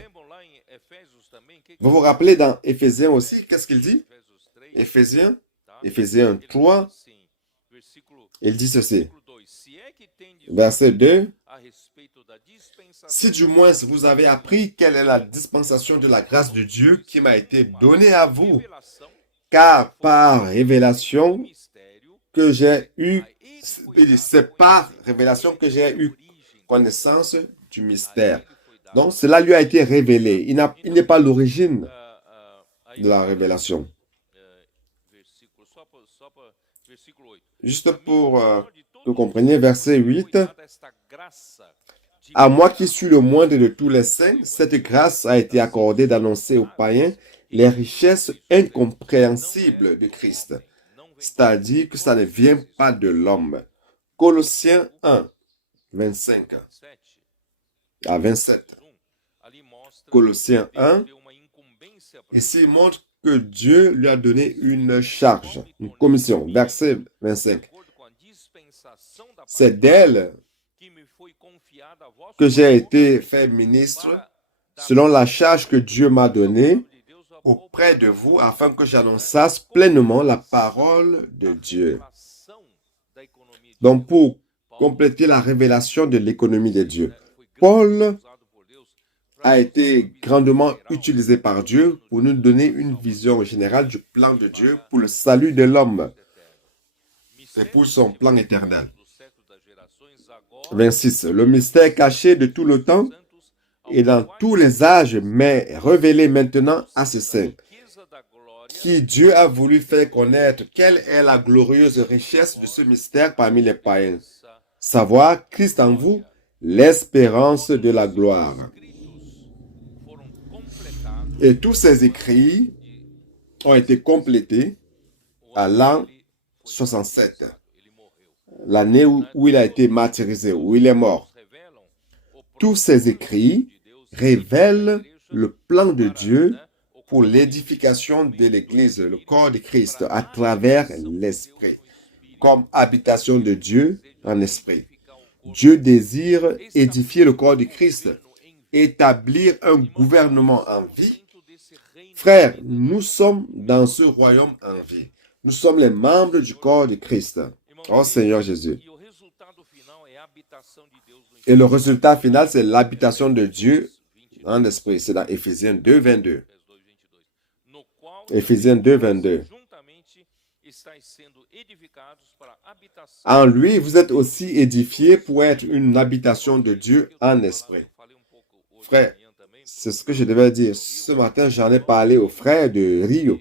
Vous vous rappelez dans Éphésiens aussi, qu'est-ce qu'il dit? Éphésiens 3, il dit ceci. Verset 2. Si du moins vous avez appris quelle est la dispensation de la grâce de Dieu qui m'a été donnée à vous, car par révélation que j'ai eu, c'est par révélation que j'ai eu connaissance du mystère. Donc cela lui a été révélé. Il n'est pas l'origine de la révélation. Juste pour que vous compreniez, verset 8. À moi qui suis le moindre de tous les saints, cette grâce a été accordée d'annoncer aux païens les richesses incompréhensibles de Christ. C'est-à-dire que ça ne vient pas de l'homme. Colossiens 1, 25 à 27. Colossiens 1, ici montre que Dieu lui a donné une charge, une commission. Verset 25. C'est d'elle que j'ai été fait ministre selon la charge que Dieu m'a donnée auprès de vous afin que j'annonçasse pleinement la parole de Dieu. Donc, pour compléter la révélation de l'économie de Dieu, Paul a été grandement utilisé par Dieu pour nous donner une vision générale du plan de Dieu pour le salut de l'homme et pour son plan éternel. 26. Le mystère caché de tout le temps et dans tous les âges, mais révélé maintenant à ses saints, qui Dieu a voulu faire connaître quelle est la glorieuse richesse de ce mystère parmi les païens. Savoir Christ en vous, l'espérance de la gloire. Et tous ces écrits ont été complétés à l'an 67, l'année où il a été martyrisé, où il est mort. Tous ces écrits révèlent le plan de Dieu pour l'édification de l'Église, le corps de Christ, à travers l'Esprit, comme habitation de Dieu en Esprit. Dieu désire édifier le corps de Christ, établir un gouvernement en vie. Frères, nous sommes dans ce royaume en vie. Nous sommes les membres du corps de Christ. Oh Seigneur Jésus. Et le résultat final, c'est l'habitation de Dieu en esprit. C'est dans Éphésiens 2, 22. Éphésiens 2, 22. En lui, vous êtes aussi édifiés pour être une habitation de Dieu en esprit. Frère, c'est ce que je devais dire. Ce matin, j'en ai parlé aux frères de Rio.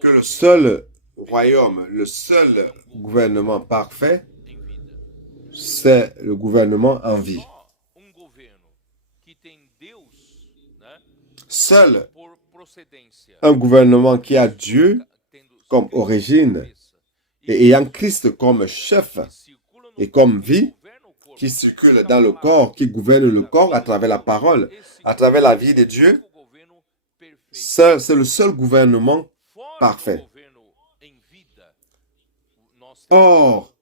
Que le seul royaume, le seul gouvernement parfait, c'est le gouvernement en vie. Seul un gouvernement qui a Dieu comme origine et ayant Christ comme chef et comme vie, qui circule dans le corps, qui gouverne le corps à travers la parole, à travers la vie de Dieu, c'est le seul gouvernement parfait. Hors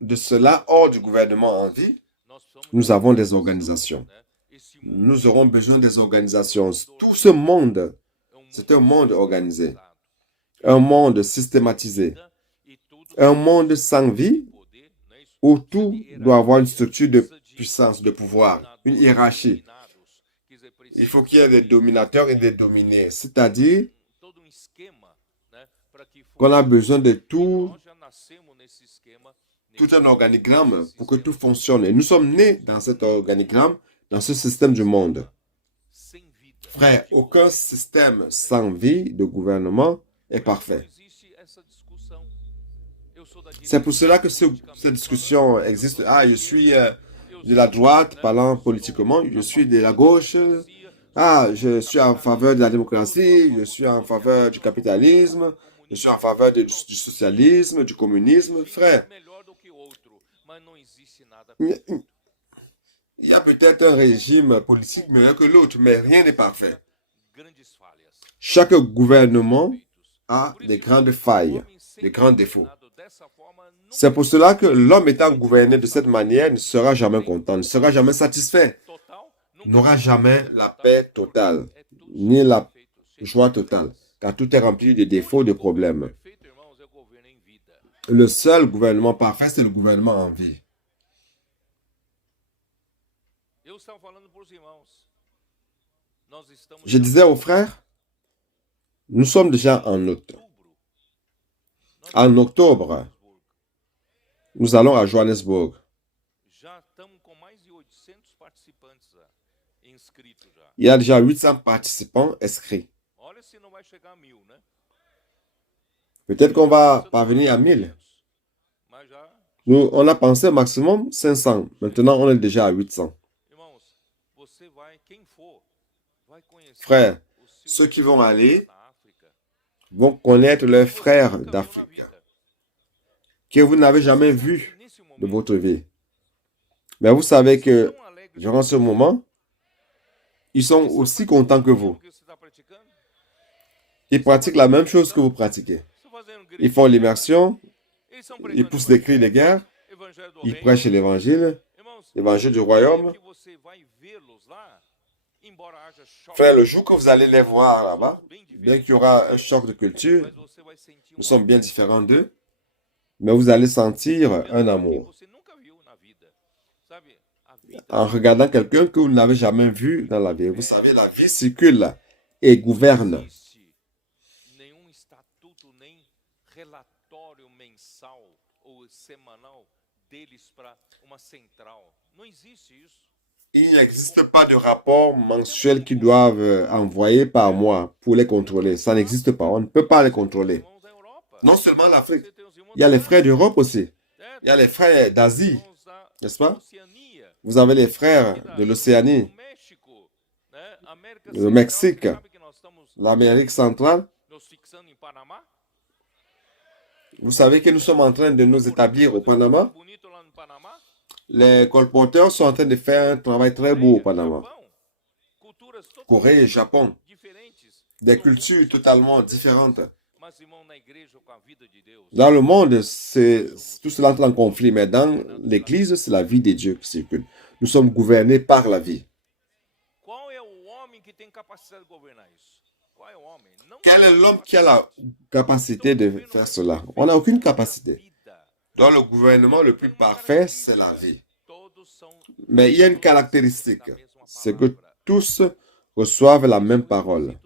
de cela, hors du gouvernement en vie, nous avons des organisations. Nous aurons besoin des organisations. Tout ce monde, c'est un monde organisé, un monde systématisé, un monde sans vie où tout doit avoir une structure de puissance, de pouvoir, une hiérarchie. Il faut qu'il y ait des dominateurs et des dominés, c'est-à-dire qu'on a besoin de tout un organigramme pour que tout fonctionne. Et nous sommes nés dans cet organigramme, dans ce système du monde. Frère, aucun système sans vie de gouvernement est parfait. C'est pour cela que cette discussion existe. Ah, je suis de la droite, parlant politiquement. Je suis de la gauche. Ah, je suis en faveur de la démocratie. Je suis en faveur du capitalisme. Je suis en faveur du socialisme, du communisme. Frère, il y a peut-être un régime politique meilleur que l'autre, mais rien n'est parfait. Chaque gouvernement a des grandes failles, des grands défauts. C'est pour cela que l'homme étant gouverné de cette manière ne sera jamais content, ne sera jamais satisfait, n'aura jamais la paix totale, ni la joie totale, car tout est rempli de défauts, de problèmes. Le seul gouvernement parfait, c'est le gouvernement en vie. Je disais aux frères, nous sommes déjà en août. En octobre, nous allons à Johannesburg. Il y a déjà 800 participants inscrits. Peut-être qu'on va parvenir à 1000. Nous, on a pensé maximum 500. Maintenant, on est déjà à 800. Frères, ceux qui vont aller vont connaître leurs frères d'Afrique que vous n'avez jamais vus de votre vie. Mais vous savez que durant ce moment, ils sont aussi contents que vous. Ils pratiquent la même chose que vous pratiquez. Ils font l'immersion, ils poussent des cris de guerre, ils prêchent l'évangile, l'évangile du royaume. Frère, le jour que vous allez les voir là-bas, bien qu'il y aura un choc de culture, nous sommes bien différents d'eux, mais vous allez sentir un amour. En regardant quelqu'un que vous n'avez jamais vu dans la vie. Vous savez, la vie circule et gouverne. Il n'existe pas de rapport mensuel qu'ils doivent envoyer par mois pour les contrôler. Ça n'existe pas. On ne peut pas les contrôler. Non seulement l'Afrique. Il y a les frères d'Europe aussi. Il y a les frères d'Asie. N'est-ce pas? Vous avez les frères de l'Océanie, le Mexique, l'Amérique centrale. Vous savez que nous sommes en train de nous établir au Panama. Les colporteurs sont en train de faire un travail très beau au Panama. Corée et Japon. Des cultures totalement différentes. Dans le monde, tout cela entre en conflit, mais dans l'Église, c'est la vie de Dieu qui circule. Nous sommes gouvernés par la vie. Quel est l'homme qui a la capacité de faire cela? On n'a aucune capacité. Dans le gouvernement le plus parfait, c'est la vie. Mais il y a une caractéristique, c'est que tous reçoivent la même parole.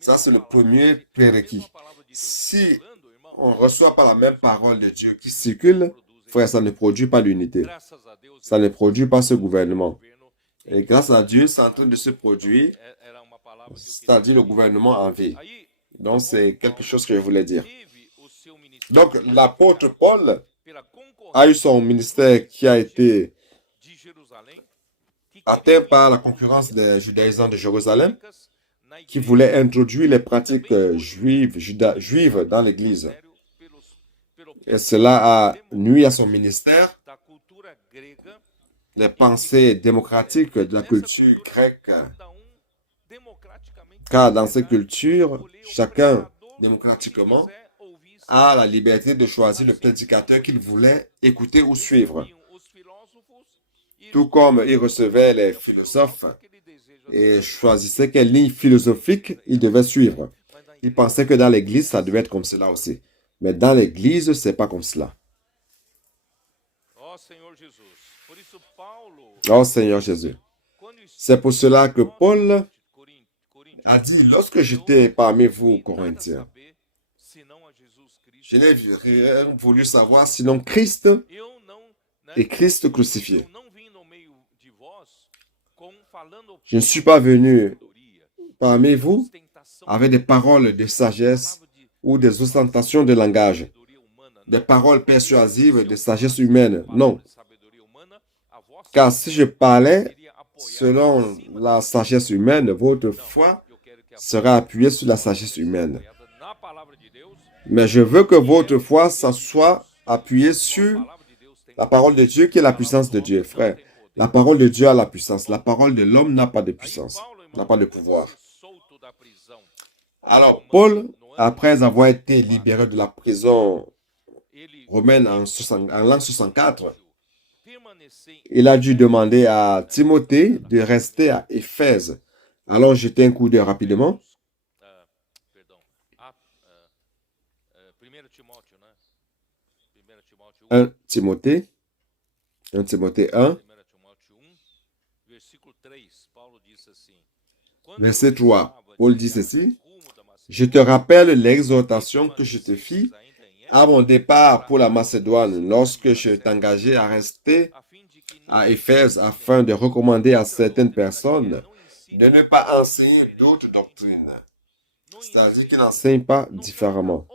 Ça, c'est le premier prérequis. Si on ne reçoit pas la même parole de Dieu qui circule, frère, ça ne produit pas l'unité. Ça ne produit pas ce gouvernement. Et grâce à Dieu, c'est en train de se produire, c'est-à-dire le gouvernement en vie. Donc, c'est quelque chose que je voulais dire. Donc, l'apôtre Paul a eu son ministère qui a été atteint par la concurrence des judaïsants de Jérusalem qui voulaient introduire les pratiques juives dans l'Église. Et cela a nui à son ministère. Les pensées démocratiques de la culture grecque, car dans ces cultures, chacun démocratiquement a la liberté de choisir le prédicateur qu'il voulait écouter ou suivre. Tout comme il recevait les philosophes et choisissait quelle ligne philosophique il devait suivre. Il pensait que dans l'Église, ça devait être comme cela aussi. Mais dans l'Église, ce n'est pas comme cela. Oh Seigneur Jésus. C'est pour cela que Paul a dit, lorsque j'étais parmi vous, Corinthiens, je n'ai rien voulu savoir sinon Christ et Christ crucifié. Je ne suis pas venu parmi vous avec des paroles de sagesse ou des ostentations de langage, des paroles persuasives de sagesse humaine. Non. Car si je parlais selon la sagesse humaine, votre foi sera appuyée sur la sagesse humaine. Mais je veux que votre foi soit appuyée sur la parole de Dieu qui est la puissance de Dieu, frère. La parole de Dieu a la puissance. La parole de l'homme n'a pas de puissance, n'a pas de pouvoir. Alors, Paul, après avoir été libéré de la prison romaine en l'an 64, il a dû demander à Timothée de rester à Éphèse. Allons jeter un coup d'œil rapidement. 1 Timothée 1, verset 3. Paul dit ceci. Je te rappelle l'exhortation que je te fis à mon départ pour la Macédoine lorsque je t'engageais à rester à Éphèse afin de recommander à certaines personnes de ne pas enseigner d'autres doctrines. C'est-à-dire qu'ils n'enseignent pas différemment.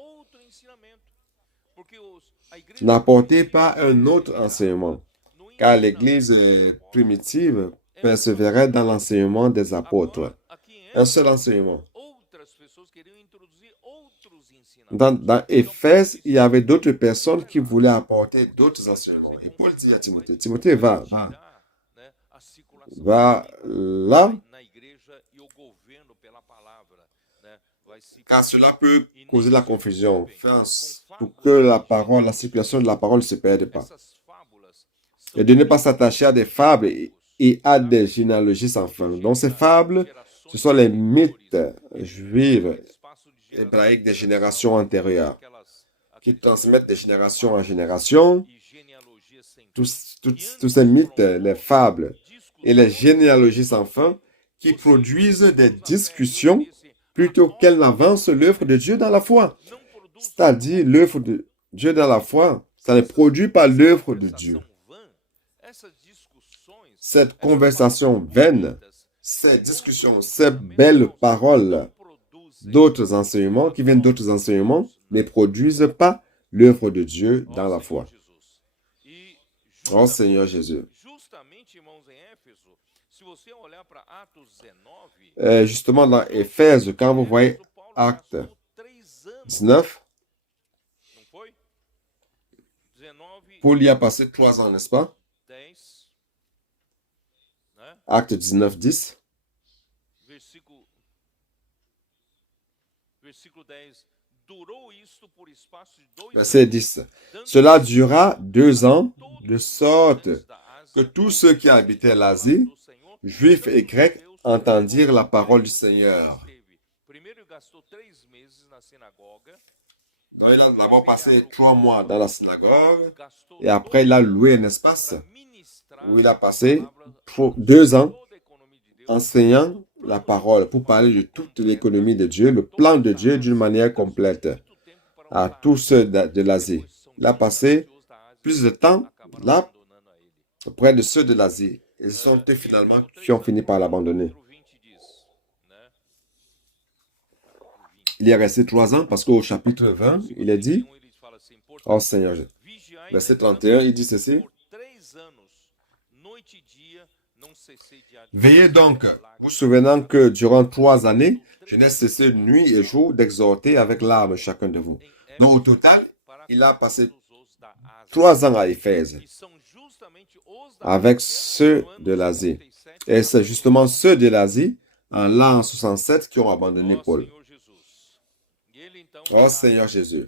N'apportez pas un autre enseignement, car l'Église primitive persévérait dans l'enseignement des apôtres. Un seul enseignement. Dans Éphèse, il y avait d'autres personnes qui voulaient apporter d'autres enseignements. Et Paul dit à Timothée, Timothée, va là, car cela peut causer la confusion, pour que la circulation de la parole ne se perde pas. Et de ne pas s'attacher à des fables et à des généalogies sans fin. Donc ces fables, ce sont les mythes juifs hébraïques des générations antérieures, qui transmettent de génération en génération. Tous ces mythes, les fables et les généalogies sans fin, qui produisent des discussions plutôt qu'elles n'avancent l'œuvre de Dieu dans la foi. C'est-à-dire, l'œuvre de Dieu dans la foi, ça ne produit pas l'œuvre de Dieu. Cette conversation vaine, ces discussions, ces belles paroles d'autres enseignements, qui viennent d'autres enseignements, ne produisent pas l'œuvre de Dieu dans la foi. Oh Seigneur Jésus. Justement, dans Éphèse, quand vous voyez Acte 19, Paul y a passé 3 ans, n'est-ce pas? Acte 19, 10. Verset 10. Cela dura 2 ans, de sorte que tous ceux qui habitaient l'Asie, juifs et grecs, entendirent la parole du Seigneur. Donc, il a d'abord passé 3 mois dans la synagogue et après il a loué un espace où il a passé 2 ans enseignant la parole pour parler de toute l'économie de Dieu, le plan de Dieu d'une manière complète à tous ceux de l'Asie. Il a passé plus de temps là auprès de ceux de l'Asie. Et ce sont eux finalement qui ont fini par l'abandonner. Il est resté 3 ans parce qu'au chapitre 20, il est dit, oh Seigneur, verset 31, il dit ceci. Veillez donc, vous souvenant que durant 3 années, je n'ai cessé nuit et jour d'exhorter avec larmes chacun de vous. Donc au total, il a passé 3 ans à Éphèse avec ceux de l'Asie. Et c'est justement ceux de l'Asie, en l'an 67, qui ont abandonné Paul. Oh Seigneur Jésus.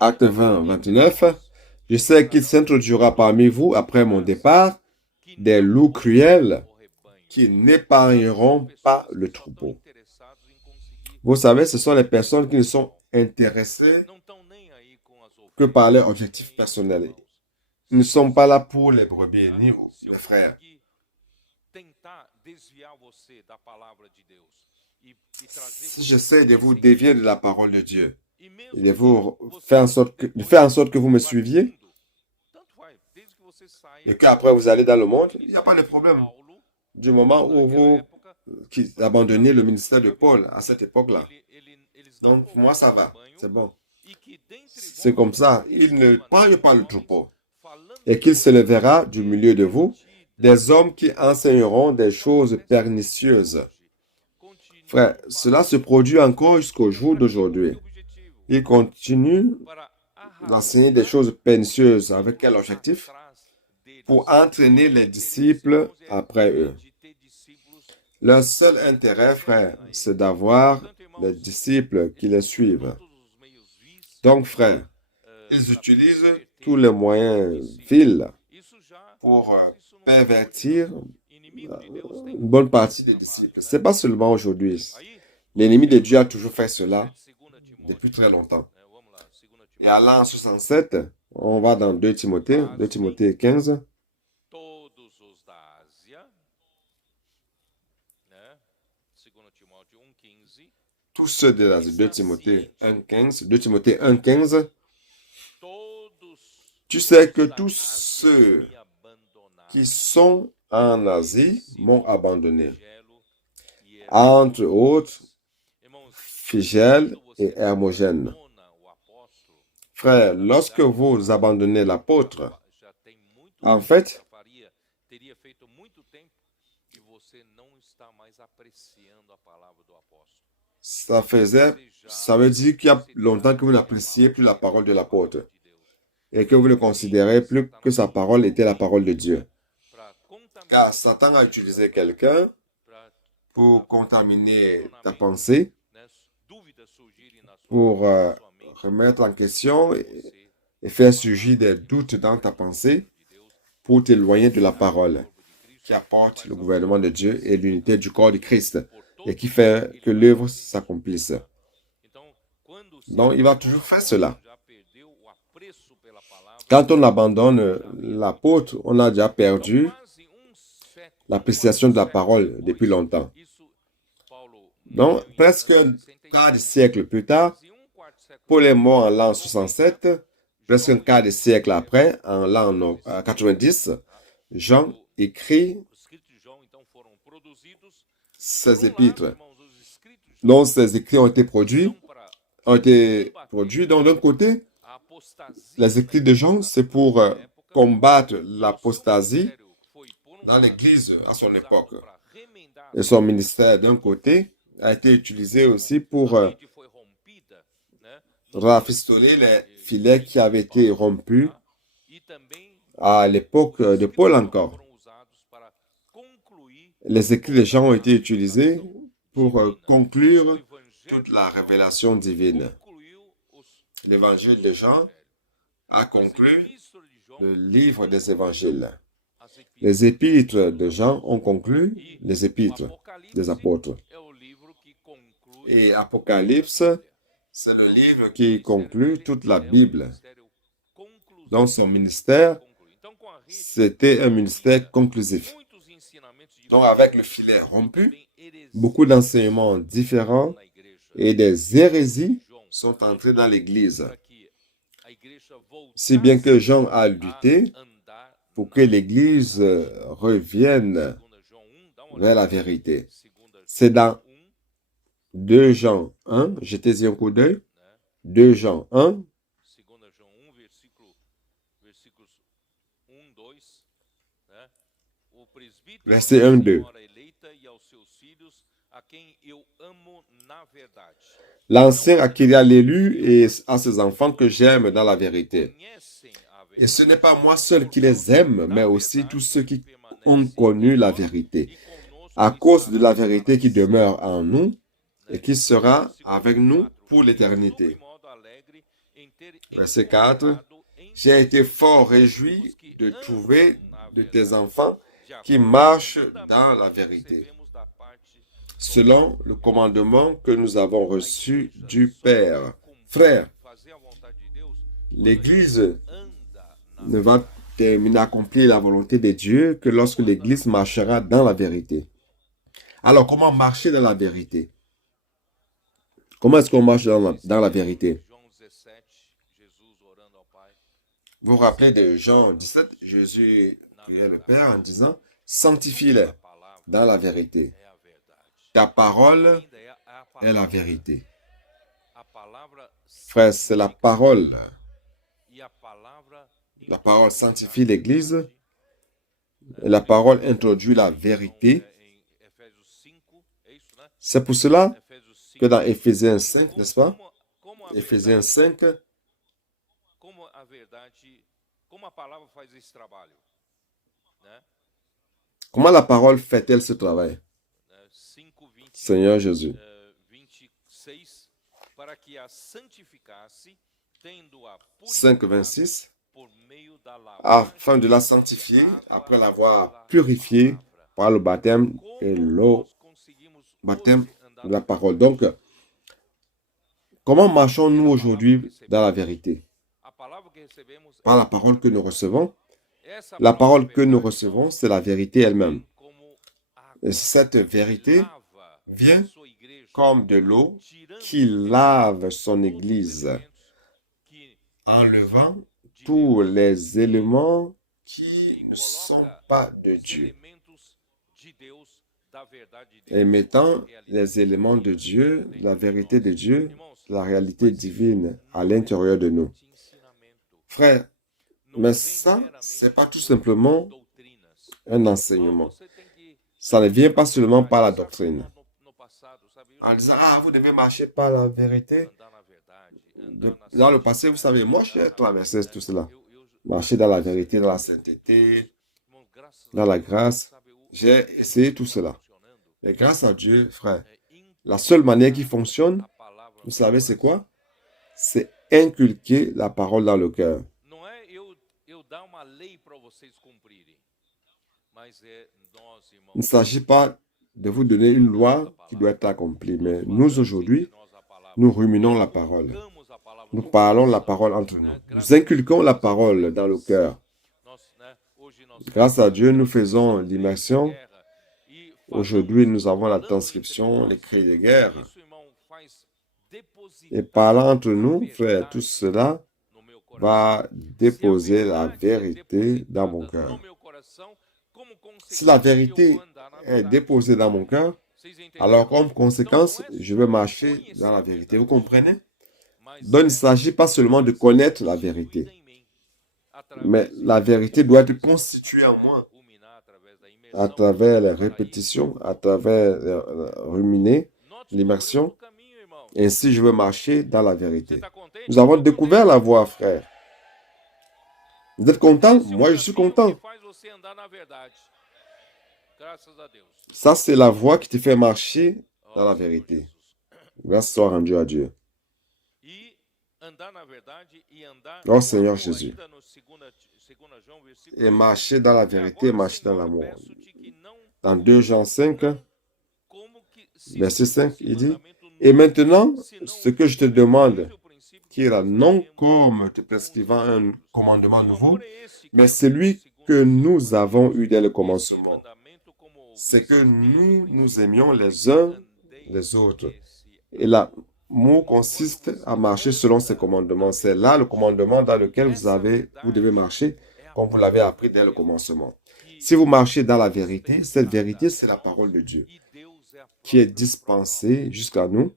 Acte 20, 29. Je sais qu'il s'introduira parmi vous après mon départ des loups cruels qui n'épargneront pas le troupeau. Vous savez, ce sont les personnes qui ne sont intéressées que par leur objectif personnel. Ils ne sont pas là pour les brebis ni les frères. Si j'essaie de vous dévier de la parole de Dieu et de vous faire en sorte que vous me suiviez et qu'après vous allez dans le monde, il n'y a pas de problème. Du moment où vous abandonnez le ministère de Paul à cette époque-là. Donc, moi, ça va. C'est bon. C'est comme ça. Il ne parle pas le troupeau. Et qu'il se lèvera du milieu de vous des hommes qui enseigneront des choses pernicieuses. Frère, cela se produit encore jusqu'au jour d'aujourd'hui. Ils continuent d'enseigner des choses pernicieuses. Avec quel objectif? Pour entraîner les disciples après eux. Leur seul intérêt, frère, c'est d'avoir des disciples qui les suivent. Donc, frère, ils utilisent tous les moyens vils pour pervertir une bonne partie des disciples. Ce n'est pas seulement aujourd'hui. L'ennemi de Dieu a toujours fait cela depuis très longtemps. Et à l'an 67, on va dans 2 Timothée 15. Tous ceux de l'Asie, 2 Timothée 1,15. 2 Timothée 1,15. Tu sais que tous ceux qui sont en Asie m'ont abandonné. Entre autres, Phygèle et Hermogène. Frère, lorsque vous abandonnez l'apôtre, en fait, ça veut dire qu'il y a longtemps que vous n'appréciez plus la parole de l'apôtre et que vous ne considérez plus que sa parole était la parole de Dieu. Car Satan a utilisé quelqu'un pour contaminer ta pensée, pour remettre en question et faire surgir des doutes dans ta pensée, pour t'éloigner de la parole qui apporte le gouvernement de Dieu et l'unité du corps de Christ et qui fait que l'œuvre s'accomplisse. Donc, il va toujours faire cela. Quand on abandonne l'apôtre, on a déjà perdu l'appréciation de la parole depuis longtemps. Donc, presque un quart de siècle plus tard, Paul est mort en l'an 67, presque un quart de siècle après, en l'an 90, Jean écrit ses épîtres. Donc, ces écrits ont été produits. Donc, d'un côté, les écrits de Jean, c'est pour combattre l'apostasie dans l'Église à son époque. Et son ministère, d'un côté, a été utilisé aussi pour rafistoler les filets qui avaient été rompus à l'époque de Paul encore. Les écrits de Jean ont été utilisés pour conclure toute la révélation divine. L'évangile de Jean a conclu le livre des évangiles. Les épîtres de Jean ont conclu les épîtres des apôtres. Et Apocalypse, C'est le livre qui conclut toute la Bible. Donc, son ministère, c'était un ministère conclusif. Donc, avec le filet rompu, beaucoup d'enseignements différents et des hérésies sont entrés dans l'Église. Si bien que Jean a lutté pour que l'Église revienne vers la vérité. C'est dans 2 Jean 1, jetez-y un coup d'œil. 2 Jean 1, verset 1-2. L'ancien a crié à l'élu et à ses enfants que j'aime dans la vérité. Et ce n'est pas moi seul qui les aime, mais aussi tous ceux qui ont connu la vérité, à cause de la vérité qui demeure en nous et qui sera avec nous pour l'éternité. Verset 4. J'ai été fort réjoui de trouver de tes enfants qui marchent dans la vérité, selon le commandement que nous avons reçu du Père. Frères, l'Église ne va terminer à accomplir la volonté de Dieu que lorsque l'Église marchera dans la vérité. Alors, comment marcher dans la vérité? Comment est-ce qu'on marche dans la vérité? Vous vous rappelez de Jean 17, Jésus priait le Père en disant, sanctifie-les dans la vérité. Ta parole est la vérité. Frère, c'est la parole. La parole sanctifie l'Église. Et la parole introduit la vérité. C'est pour cela que dans Éphésiens 5, n'est-ce pas? Éphésiens 5, comment la parole fait-elle ce travail? Seigneur Jésus. 5,26, afin de la sanctifier, après l'avoir purifiée par le baptême et l'eau, baptême de la parole. Donc, comment marchons-nous aujourd'hui dans la vérité? Par la parole que nous recevons. La parole que nous recevons, c'est la vérité elle-même. Et cette vérité vient comme de l'eau qui lave son Église, enlevant tous les éléments qui ne sont pas de Dieu et mettant les éléments de Dieu, la vérité de Dieu, la réalité divine à l'intérieur de nous. Frère, mais ça, c'est pas tout simplement un enseignement. Ça ne vient pas seulement par la doctrine. En disant, ah, vous devez marcher par la vérité. Dans le passé, vous savez, moi, j'ai traversé tout cela. Marcher dans la vérité, dans la sainteté, dans la grâce. J'ai essayé tout cela. Mais grâce à Dieu, frère, la seule manière qui fonctionne, vous savez, c'est quoi? C'est inculquer la parole dans le cœur. Il ne s'agit pas de vous donner une loi qui doit être accomplie, mais nous, aujourd'hui, nous ruminons la parole. Nous parlons la parole entre nous. Nous inculquons la parole dans le cœur. Grâce à Dieu, nous faisons l'immersion. Aujourd'hui, nous avons la transcription, les cris de guerre. Et parlant entre nous, frère, tout cela va déposer la vérité dans mon cœur. Si la vérité est déposée dans mon cœur, alors comme conséquence, je vais marcher dans la vérité. Vous comprenez? Donc, il ne s'agit pas seulement de connaître la vérité, mais la vérité doit être constituée en moi à travers les répétitions, à travers ruminer, l'immersion. Ainsi, je veux marcher dans la vérité. Nous avons découvert la voie, frère. Vous êtes content? Moi, je suis content. Ça, c'est la voie qui te fait marcher dans la vérité. Grâce soit rendue à Dieu. Oh Seigneur Jésus. Et marcher dans la vérité, marcher dans l'amour. Dans 2 Jean 5, verset 5, il dit, Et maintenant, ce que je te demande, qui est là, non comme te prescrivant un commandement nouveau, mais celui que nous avons eu dès le commencement, c'est que nous nous aimions les uns les autres. Et l'amour consiste à marcher selon ses commandements. C'est là le commandement dans lequel vous devez marcher comme vous l'avez appris dès le commencement. Si vous marchez dans la vérité, cette vérité, c'est la parole de Dieu qui est dispensée jusqu'à nous.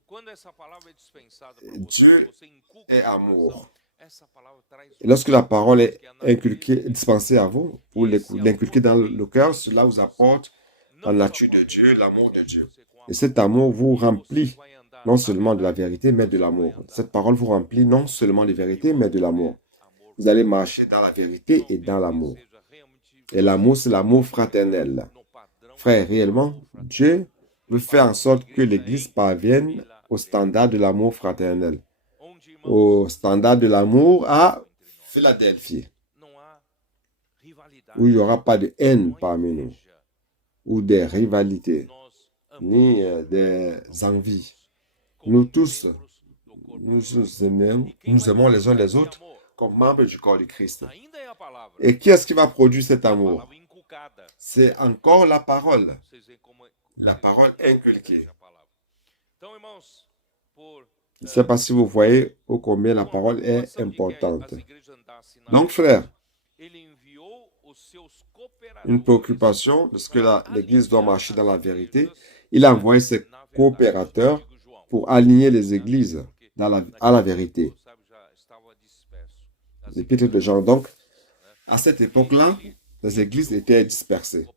Dieu est amour. Et lorsque la parole est dispensée à vous, pour l'inculquer dans le cœur, cela vous apporte la nature de Dieu, l'amour de Dieu. Et cet amour vous remplit non seulement de la vérité, mais de l'amour. Cette parole vous remplit non seulement de vérité, mais de l'amour. Vous allez marcher dans la vérité et dans l'amour. Et l'amour, c'est l'amour fraternel. Frère, réellement, Dieu veut faire en sorte que l'Église parvienne au standard de l'amour fraternel, au standard de l'amour à Philadelphie, où il n'y aura pas de haine parmi nous, ou des rivalités, ni des envies. Nous tous, nous aimons les uns les autres comme membres du corps de Christ. Et qui est-ce qui va produire cet amour? C'est encore la parole inculquée. Je ne sais pas si vous voyez ô combien la parole est importante. Donc, frère, une préoccupation de ce que l'Église doit marcher dans la vérité, il a envoyé ses coopérateurs pour aligner les églises à la vérité. L'épître de Jean, donc, à cette époque-là, les églises étaient dispersées.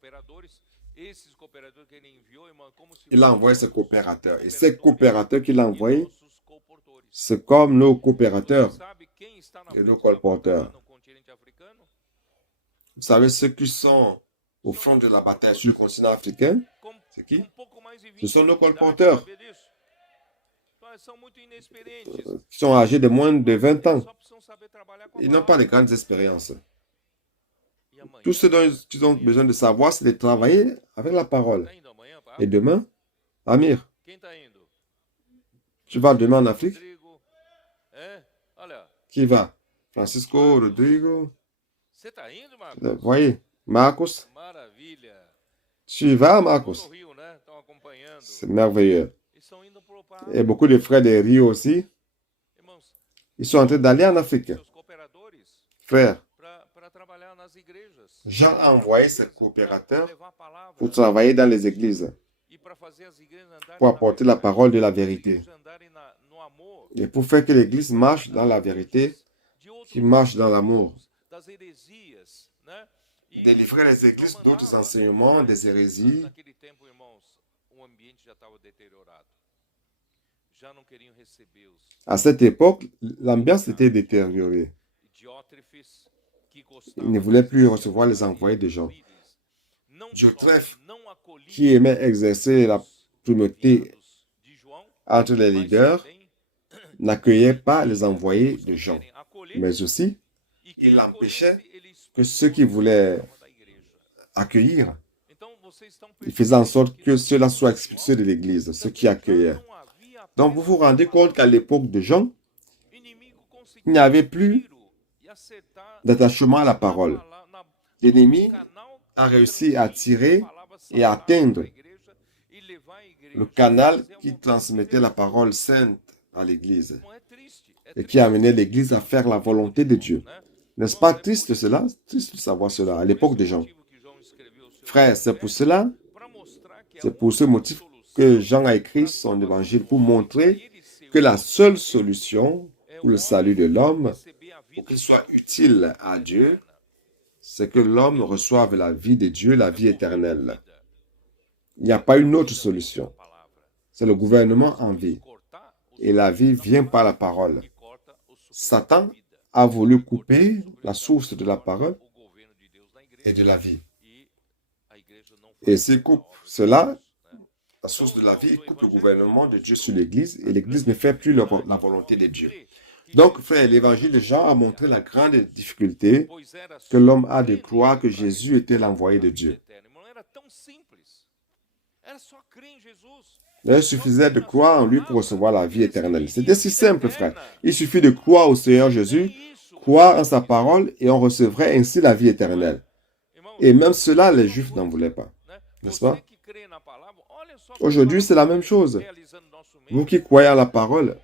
Il a envoyé ses coopérateurs. Et ces coopérateurs qu'il a envoyés, c'est comme nos coopérateurs et nos colporteurs. Vous savez, ceux qui sont au front de la bataille sur le continent africain, c'est qui? Ce sont nos colporteurs, qui sont âgés de moins de 20 ans. Ils n'ont pas de grandes expériences. Tout ce dont ils ont besoin de savoir, c'est de travailler avec la parole. Et demain, Amir, tu vas demain en Afrique? Qui va? Francisco, Rodrigo. Vous voyez, Marcos. Tu vas, Marcos? C'est merveilleux. Et beaucoup de frères de Rio aussi. Ils sont en train d'aller en Afrique. Frère, Jean a envoyé ses coopérateurs pour travailler dans les églises, pour apporter la parole de la vérité. Et pour faire que l'Église marche dans la vérité, qu'il marche dans l'amour. Délivrer les églises d'autres enseignements, des hérésies. À cette époque, l'ambiance était détériorée. Ils ne voulaient plus recevoir les envoyés de Jean. Diotrephe, qui aimait exercer la primauté entre les leaders, n'accueillait pas les envoyés de Jean. Mais aussi, il empêchait que ceux qui voulaient accueillir, il faisait en sorte que ceux-là soient expulsés de l'Église, ceux qui accueillaient. Donc, vous vous rendez compte qu'à l'époque de Jean, il n'y avait plus d'attachement à la parole. L'ennemi a réussi à tirer et à atteindre le canal qui transmettait la parole sainte à l'Église et qui amenait l'Église à faire la volonté de Dieu. N'est-ce pas triste cela? Triste de savoir cela à l'époque de Jean. Frère, c'est pour cela, c'est pour ce motif que Jean a écrit son évangile pour montrer que la seule solution pour le salut de l'homme, pour qu'il soit utile à Dieu, c'est que l'homme reçoive la vie de Dieu, la vie éternelle. Il n'y a pas une autre solution. C'est le gouvernement en vie. Et la vie vient par la parole. Satan a voulu couper la source de la parole et de la vie. Et s'il coupe cela, la source de la vie, il coupe le gouvernement de Dieu sur l'Église et l'Église ne fait plus la volonté de Dieu. Donc, frère, l'évangile de Jean a montré la grande difficulté que l'homme a de croire que Jésus était l'envoyé de Dieu. Il suffisait de croire en lui pour recevoir la vie éternelle. C'était si simple, frère. Il suffit de croire au Seigneur Jésus, croire en sa parole et on recevrait ainsi la vie éternelle. Et même cela, les Juifs n'en voulaient pas. N'est-ce pas? Aujourd'hui, c'est la même chose. Vous qui croyez à la parole,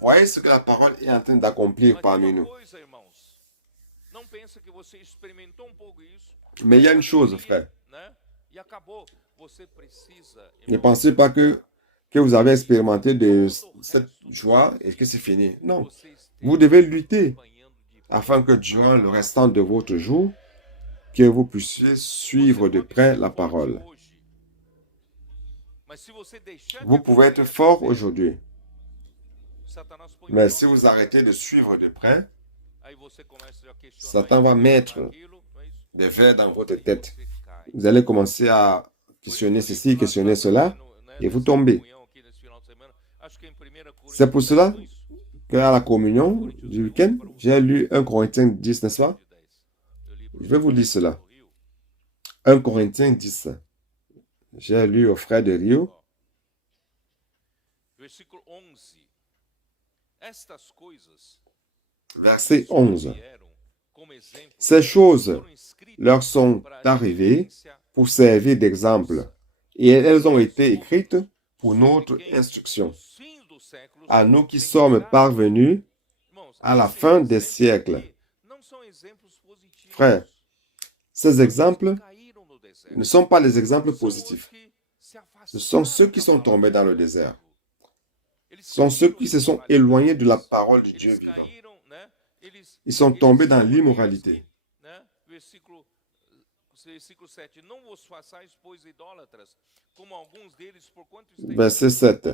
voyez ce que la parole est en train d'accomplir parmi nous. Mais il y a une chose, frère. Ne pensez pas que vous avez expérimenté de cette joie et que c'est fini. Non. Vous devez lutter afin que durant le restant de votre jour, que vous puissiez suivre de près la parole. Vous pouvez être fort aujourd'hui. Mais si vous arrêtez de suivre de près, Satan va mettre des vers dans votre tête. Vous allez commencer à questionner ceci, questionner cela, et vous tombez. C'est pour cela qu'à la communion du week-end, j'ai lu 1 Corinthiens 10, n'est-ce pas? Je vais vous lire cela. 1 Corinthiens 10. J'ai lu au frère de Rio. Verset 11. Ces choses leur sont arrivées pour servir d'exemple, et elles ont été écrites pour notre instruction, à nous qui sommes parvenus à la fin des siècles. Frères, ces exemples ne sont pas les exemples positifs. Ce sont ceux qui sont tombés dans le désert. Ce sont ceux qui se sont éloignés de la parole de Dieu vivant. Ils sont tombés dans l'immoralité. Verset 7.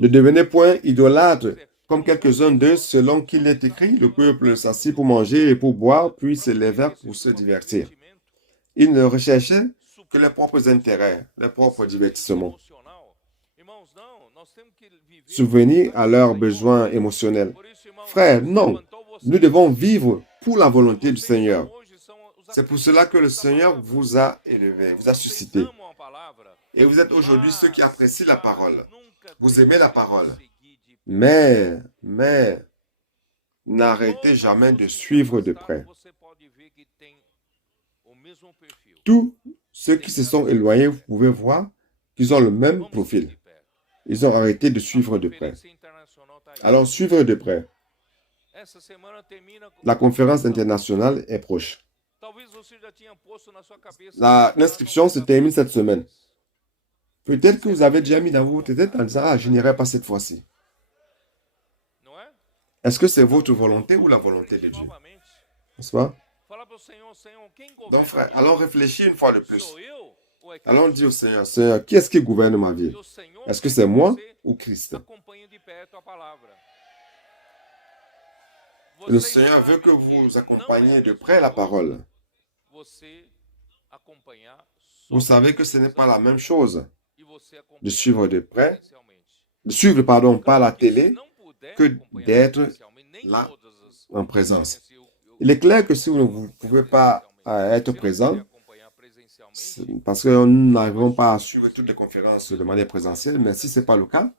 Ne devenez point idolâtres, comme quelques-uns d'eux, selon qu'il est écrit, le peuple s'assit pour manger et pour boire, puis se levèrent pour se divertir. Ils ne recherchaient que leurs propres intérêts, leurs propres divertissements. Subvenir à leurs besoins émotionnels. Frère, non. Nous devons vivre pour la volonté du Seigneur. C'est pour cela que le Seigneur vous a élevé, vous a suscité. Et vous êtes aujourd'hui ceux qui apprécient la parole. Vous aimez la parole. Mais, n'arrêtez jamais de suivre de près. Tous ceux qui se sont éloignés, vous pouvez voir qu'ils ont le même profil. Ils ont arrêté de suivre de près. Alors, suivre de près. La conférence internationale est proche. L'inscription se termine cette semaine. Peut-être que vous avez déjà mis dans votre tête en disant « Ah, je n'irai pas cette fois-ci. » Est-ce que c'est votre volonté ou la volonté de Dieu? N'est-ce pas? Donc, frère, allons réfléchir une fois de plus. Allons dire au Seigneur, Seigneur, qui est-ce qui gouverne ma vie? Est-ce que c'est moi ou Christ? Le Seigneur veut que vous accompagniez de près la parole. Vous savez que ce n'est pas la même chose de suivre de près, par la télé, que d'être là en présence. Il est clair que si vous ne pouvez pas être présent, parce que nous n'arrivons pas à suivre toutes les conférences de manière présentielle, mais si ce n'est pas le cas,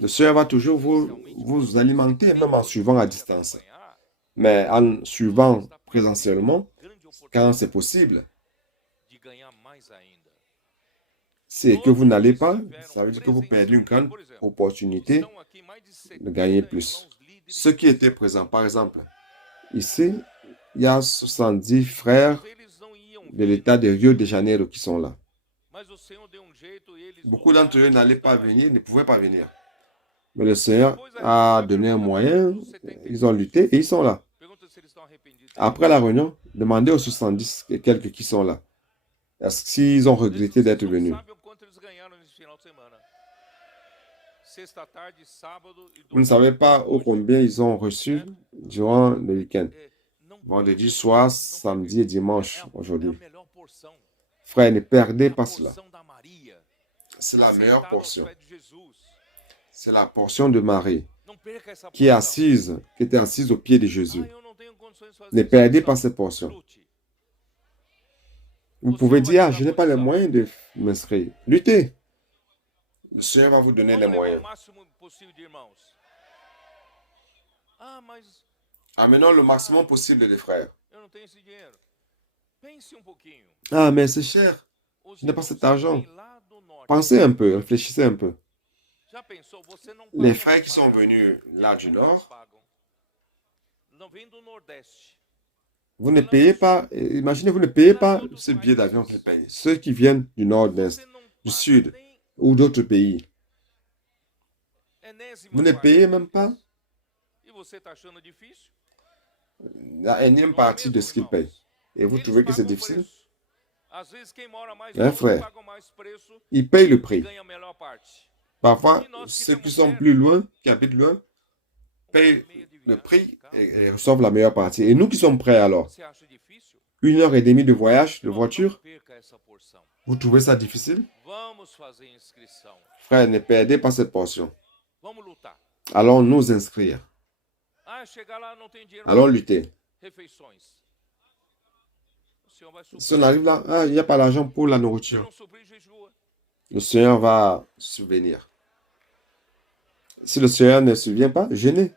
le Seigneur va toujours vous alimenter, même en suivant à distance. Mais en suivant présentiellement, quand c'est possible, c'est que vous n'allez pas, ça veut dire que vous perdez une grande opportunité de gagner plus. Ceux qui étaient présents, par exemple, ici, il y a 70 frères de l'État de Rio de Janeiro qui sont là. Beaucoup d'entre eux n'allaient pas venir, ne pouvaient pas venir. Mais le Seigneur a donné un moyen, ils ont lutté et ils sont là. Après la réunion, demandez aux 70 et quelques qui sont là. Est-ce qu'ils ont regretté d'être venus? Vous ne savez pas combien ils ont reçu durant le week-end. Vendredi soir, samedi et dimanche aujourd'hui. Frère, ne perdez pas cela. C'est la meilleure portion. C'est la portion de Marie qui était assise au pied de Jésus. Ne perdez pas cette portion. Vous pouvez dire, ah, je n'ai pas les moyens de m'inscrire. Luttez. Le Seigneur va vous donner les moyens. Amenons le maximum possible des frères. Ah, mais c'est cher. Je n'ai pas cet argent. Pensez un peu, réfléchissez un peu. Les frères qui sont venus là du Nord, vous ne payez pas, imaginez, vous ne payez pas ce billet d'avion qu'ils payent. Ceux qui viennent du Nord-Est, du Sud ou d'autres pays, vous ne payez même pas la énième partie de ce qu'ils payent. Et vous trouvez que c'est difficile? Mes frères, ils payent le prix. Parfois, ceux qui sont plus loin, qui habitent loin, payent le prix et reçoivent la meilleure partie. Et nous qui sommes prêts alors, 1h30 de voyage de voiture, vous trouvez ça difficile? Frère, ne perdez pas cette portion. Allons nous inscrire. Allons lutter. Si on arrive là, ah, il n'y a pas d'argent pour la nourriture. Le Seigneur va subvenir. Si le Seigneur ne se souvient pas, jeûnez.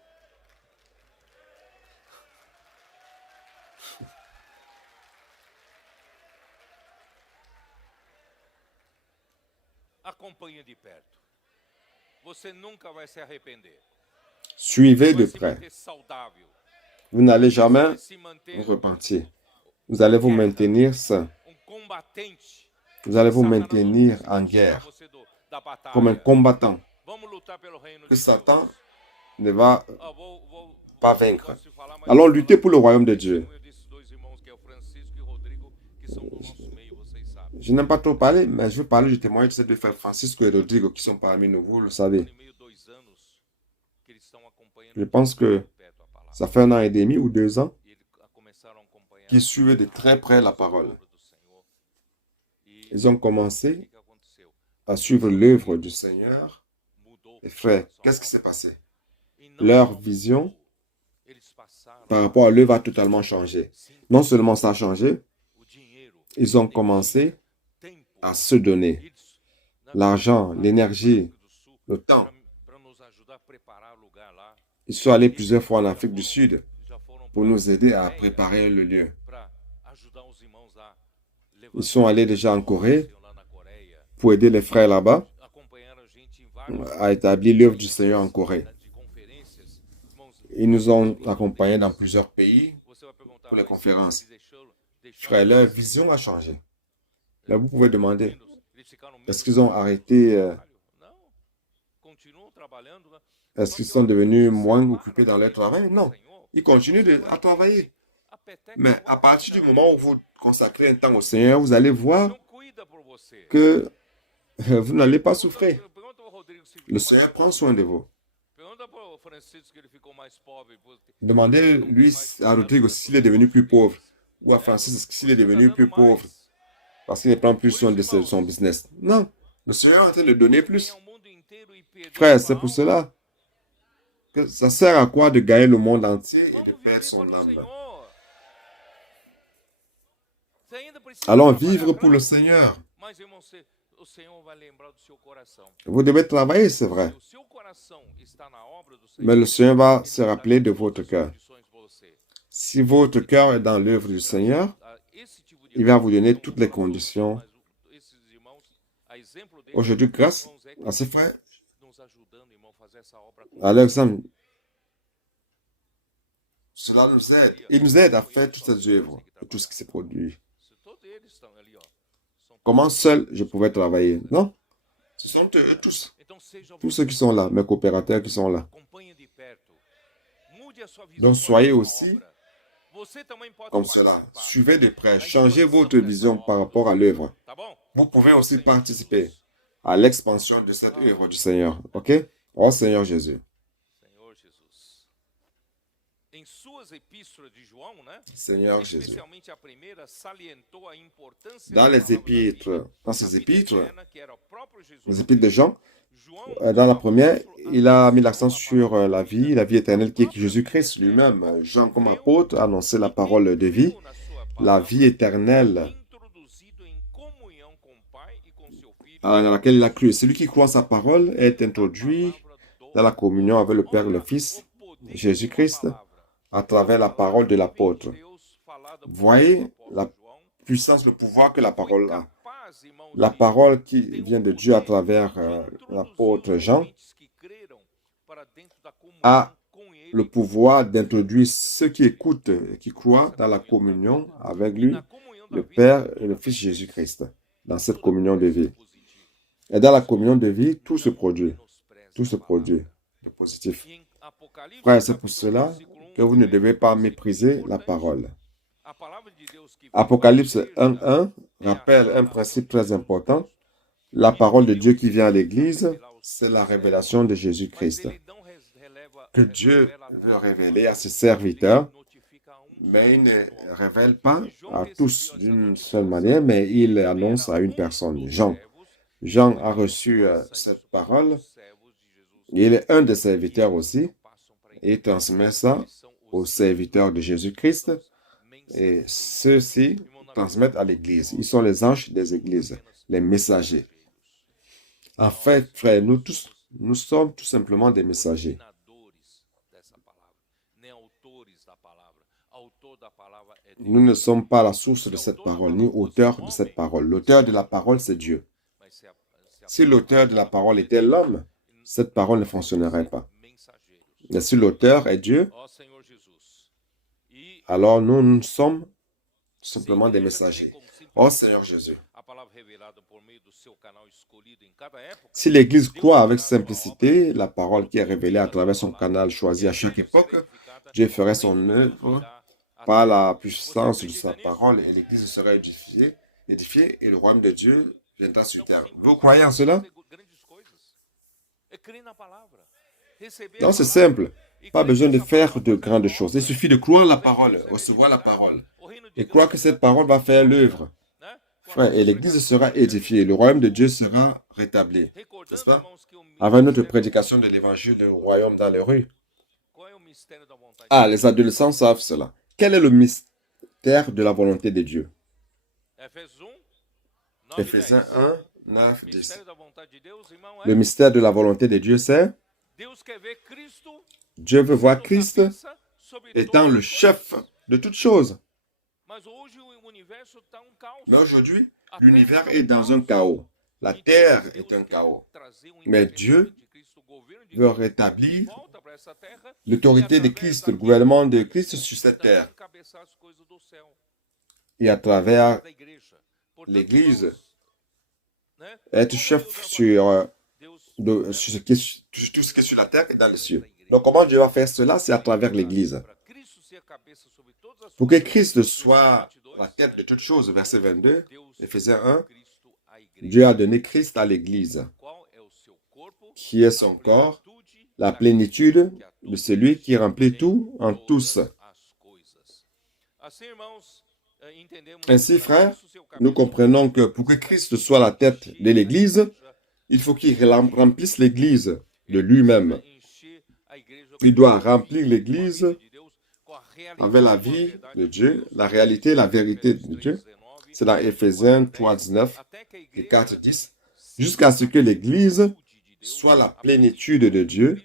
Suivez de près. Vous n'allez jamais vous repentir. Vous allez vous maintenir sain. Vous allez vous maintenir en guerre, comme un combattant que Satan ne va pas vaincre. Allons lutter pour le royaume de Dieu. Je n'aime pas trop parler, mais je veux parler du témoignage de ces deux frères Francisco et Rodrigo qui sont parmi nous, vous le savez. Je pense que ça fait 1 an et demi ou 2 ans qu'ils suivaient de très près la parole. Ils ont commencé à suivre l'œuvre du Seigneur. Et frère, qu'est-ce qui s'est passé? Leur vision par rapport à l'œuvre a totalement changé. Non seulement ça a changé, ils ont commencé à se donner l'argent, l'énergie, le temps. Ils sont allés plusieurs fois en Afrique du Sud pour nous aider à préparer le lieu. Ils sont allés déjà en Corée pour aider les frères là-bas à établir l'œuvre du Seigneur en Corée. Ils nous ont accompagnés dans plusieurs pays pour les conférences. Frère, leur vision a changé. Là, vous pouvez demander, est-ce qu'ils ont arrêté, est-ce qu'ils sont devenus moins occupés dans leur travail? Non, ils continuent à travailler. Mais à partir du moment où vous consacrez un temps au Seigneur, vous allez voir que vous n'allez pas souffrir. Le Seigneur prend soin de vous. Demandez-lui à Rodrigo s'il est devenu plus pauvre, ou à Francis s'il est devenu plus pauvre, parce qu'il ne prend plus soin de son business. Non, le Seigneur est en train de donner plus. Frère, c'est pour cela que ça sert à quoi de gagner le monde entier et de perdre son âme? Allons vivre pour le Seigneur. Vous devez travailler, c'est vrai. Mais le Seigneur va se rappeler de votre cœur. Si votre cœur est dans l'œuvre du Seigneur, il va vous donner toutes les conditions. Aujourd'hui, grâce à ces frères, à l'exemple, cela nous aide. Il nous aide à faire toutes ces œuvres et tout ce qui se produit. Comment seul je pouvais travailler? Non, ce sont eux tous. Tous ceux qui sont là, mes coopérateurs qui sont là. Donc soyez aussi comme cela. Suivez de près. Changez votre vision par rapport à l'œuvre. Vous pouvez aussi participer à l'expansion de cette œuvre du Seigneur. OK? Oh Seigneur Jésus. Seigneur Jésus. Dans ses épîtres, les épîtres de Jean, dans la première, il a mis l'accent sur la vie éternelle qui est Jésus-Christ lui-même. Jean, comme apôtre, a annoncé la parole de vie, la vie éternelle à laquelle il a cru. Celui qui croit en sa parole est introduit dans la communion avec le Père et le Fils, Jésus-Christ, à travers la parole de l'apôtre. Voyez la puissance, le pouvoir que la parole a. La parole qui vient de Dieu à travers l'apôtre Jean a le pouvoir d'introduire ceux qui écoutent et qui croient dans la communion avec lui, le Père et le Fils Jésus-Christ, dans cette communion de vie. Et dans la communion de vie, tout se produit. Tout se produit de positif. Frère, c'est pour cela que vous ne devez pas mépriser la parole. Apocalypse 1:1 rappelle un principe très important. La parole de Dieu qui vient à l'Église, c'est la révélation de Jésus-Christ. Que Dieu veut révéler à ses serviteurs, mais il ne révèle pas à tous d'une seule manière, mais il annonce à une personne, Jean. Jean a reçu cette parole. Il est un des serviteurs aussi. Et il transmet ça aux serviteurs de Jésus-Christ. Et ceux-ci transmettent à l'Église. Ils sont les anges des églises, les messagers. En fait, frères, nous tous, nous sommes tout simplement des messagers. Nous ne sommes pas la source de cette parole, ni auteur de cette parole. L'auteur de la parole, c'est Dieu. Si l'auteur de la parole était l'homme, cette parole ne fonctionnerait pas. Mais si l'auteur est Dieu, alors nous sommes simplement des messagers. Oh Seigneur Jésus. Si l'Église croit avec simplicité la parole qui est révélée à travers son canal choisi à chaque époque, Dieu ferait son œuvre par la puissance de sa parole et l'Église sera édifiée et le royaume de Dieu viendra sur terre. Vous croyez en cela? Non, c'est simple. Pas besoin de faire de grandes choses. Il suffit de croire la parole, recevoir la parole et croire que cette parole va faire l'œuvre. Frère, et l'Église sera édifiée, le royaume de Dieu sera rétabli. N'est-ce pas? Avant notre prédication de l'évangile du royaume dans les rues. Ah, les adolescents savent cela. Quel est le mystère de la volonté de Dieu? Éphésiens 1, 9, 10. Le mystère de la volonté de Dieu, c'est Dieu veut voir Christ étant le chef de toutes choses. Mais aujourd'hui, l'univers est dans un chaos. La terre est un chaos. Mais Dieu veut rétablir l'autorité de Christ, le gouvernement de Christ sur cette terre. Et à travers l'Église, être chef sur tout ce qui est sur la terre et dans les cieux. Donc, comment Dieu va faire cela? C'est à travers l'Église. Pour que Christ soit la tête de toutes choses, verset 22, Éphésiens 1, Dieu a donné Christ à l'Église, qui est son corps, la plénitude de celui qui remplit tout en tous. Ainsi, frères, nous comprenons que pour que Christ soit la tête de l'Église, il faut qu'il remplisse l'Église de lui-même. Il doit remplir l'Église avec la vie de Dieu, la réalité et la vérité de Dieu. C'est dans Éphésiens 3, 19 et 4, 10. Jusqu'à ce que l'Église soit la plénitude de Dieu,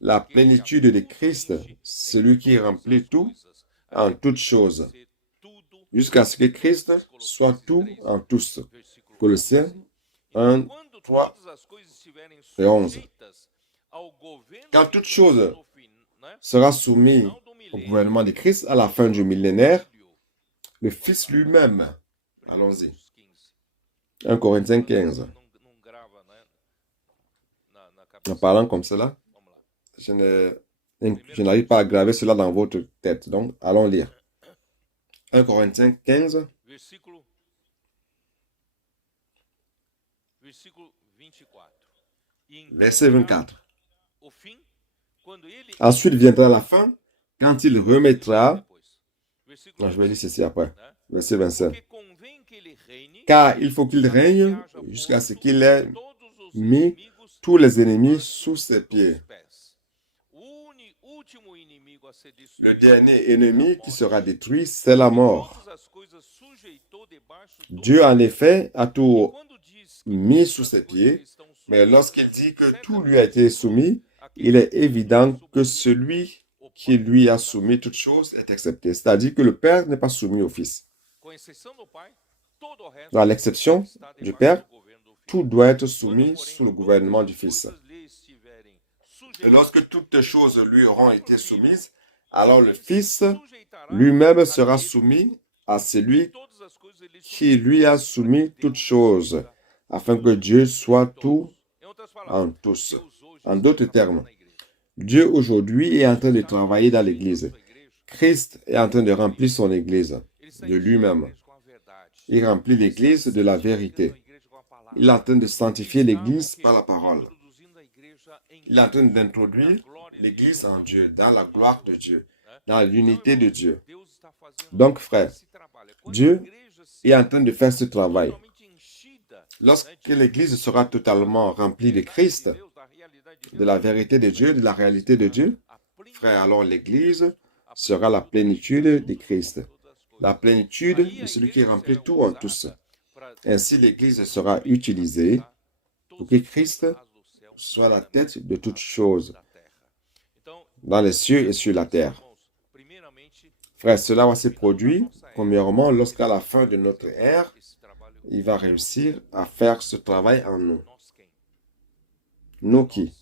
la plénitude de Christ, celui qui remplit tout en toutes choses. Jusqu'à ce que Christ soit tout en tous. Colossiens 1, 3 et 11. Quand toute chose sera soumise au gouvernement de Christ à la fin du millénaire, le Fils lui-même, allons-y, 1 Corinthiens 15. En parlant comme cela, je n'arrive pas à graver cela dans votre tête. Donc, allons lire. 1 Corinthiens 15. Verset 24. Ensuite viendra la fin, quand il remettra... Non, je vais lire ceci après. Verset 25. Car il faut qu'il règne jusqu'à ce qu'il ait mis tous les ennemis sous ses pieds. Le dernier ennemi qui sera détruit, c'est la mort. Dieu, en effet, a tout mis sous ses pieds, mais lorsqu'il dit que tout lui a été soumis, il est évident que celui qui lui a soumis toutes choses est accepté. C'est-à-dire que le Père n'est pas soumis au Fils. À l'exception du Père, tout doit être soumis sous le gouvernement du Fils. Et lorsque toutes choses lui auront été soumises, alors le Fils lui-même sera soumis à celui qui lui a soumis toutes choses, afin que Dieu soit tout en tous. En d'autres termes, Dieu aujourd'hui est en train de travailler dans l'Église. Christ est en train de remplir son Église de lui-même. Il remplit l'Église de la vérité. Il est en train de sanctifier l'Église par la parole. Il est en train d'introduire l'Église en Dieu, dans la gloire de Dieu, dans l'unité de Dieu. Donc, frère, Dieu est en train de faire ce travail. Lorsque l'Église sera totalement remplie de Christ, de la vérité de Dieu, de la réalité de Dieu, frère, alors l'Église sera la plénitude de Christ, la plénitude de celui qui remplit tout en tous. Ainsi, l'Église sera utilisée pour que Christ soit la tête de toutes choses, dans les cieux et sur la terre. Frère, cela va se produire, premièrement, lorsqu'à la fin de notre ère, il va réussir à faire ce travail en nous. Nous qui?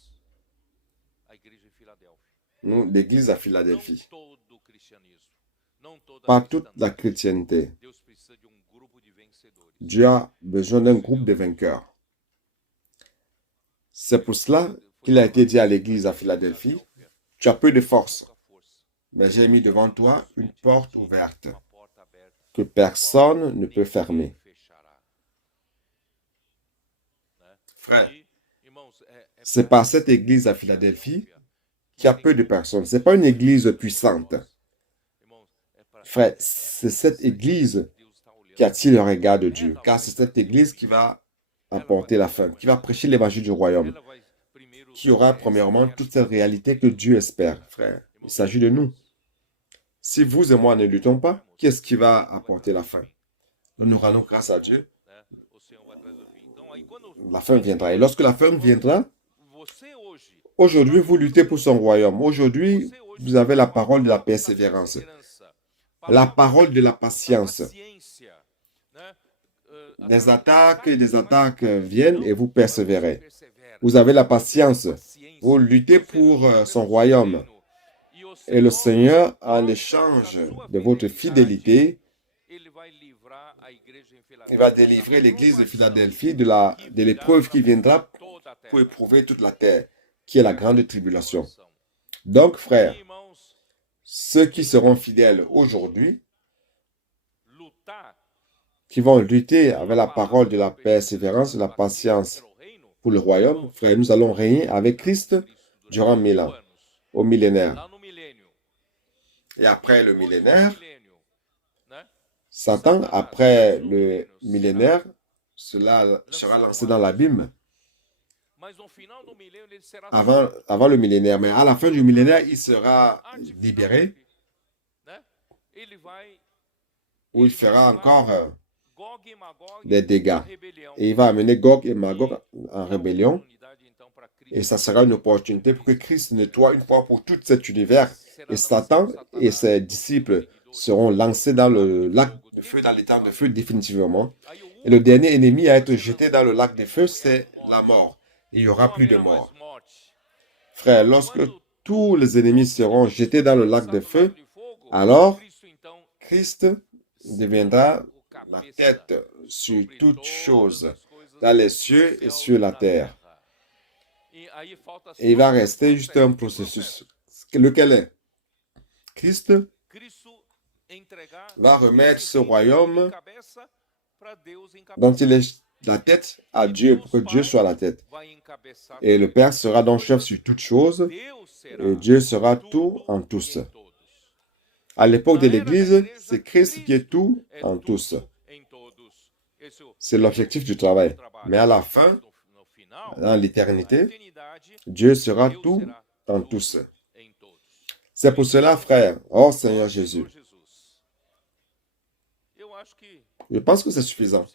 Nous, l'Église à Philadelphie. Pas toute la chrétienté. Dieu a besoin d'un groupe de vainqueurs. C'est pour cela qu'il a été dit à l'Église à Philadelphie, tu as peu de force, mais j'ai mis devant toi une porte ouverte que personne ne peut fermer. Frère, c'est par cette Église à Philadelphie qu'il y a peu de personnes. Ce n'est pas une Église puissante. Frère, c'est cette Église qui attire le regard de Dieu, car c'est cette Église qui va apporter la fin, qui va prêcher l'évangile du royaume, qui aura premièrement toute cette réalité que Dieu espère. Frère, il s'agit de nous. Si vous et moi ne luttons pas, qui est-ce qui va apporter la fin? Nous rendons grâce à Dieu. La fin viendra. Et lorsque la fin viendra, aujourd'hui, vous luttez pour son royaume. Aujourd'hui, vous avez la parole de la persévérance, la parole de la patience. Des attaques viennent et vous persévérez. Vous avez la patience. Vous luttez pour son royaume. Et le Seigneur, en échange de votre fidélité, il va délivrer l'Église de Philadelphie de l'épreuve qui viendra pour éprouver toute la terre, qui est la grande tribulation. Donc, frères, ceux qui seront fidèles aujourd'hui, qui vont lutter avec la parole de la persévérance, de la patience pour le royaume, frères, nous allons régner avec Christ durant 1000 ans, au millénaire. Et après le millénaire, Satan, après le millénaire, cela sera lancé dans l'abîme. Avant le millénaire, mais à la fin du millénaire, il sera libéré, où il fera encore des dégâts. Et il va amener Gog et Magog en rébellion. Et ça sera une opportunité pour que Christ nettoie une fois pour tout cet univers. Et Satan et ses disciples seront lancés dans le lac de feu, dans l'étang de feu définitivement. Et le dernier ennemi à être jeté dans le lac de feu, c'est la mort. Il n'y aura plus de mort. Frère, lorsque tous les ennemis seront jetés dans le lac de feu, alors Christ deviendra la tête sur toutes choses, dans les cieux et sur la terre. Et il va rester juste un processus. Lequel est? Christ va remettre ce royaume dont il est la tête à Dieu, pour que Dieu soit la tête. Et le Père sera donc chef sur toutes choses, et Dieu sera tout en tous. À l'époque de l'Église, c'est Christ qui est tout en tous. C'est l'objectif du travail. Mais à la fin, dans l'éternité, Dieu sera tout en tous. C'est pour cela, frère, oh Seigneur Jésus, je pense que c'est suffisant.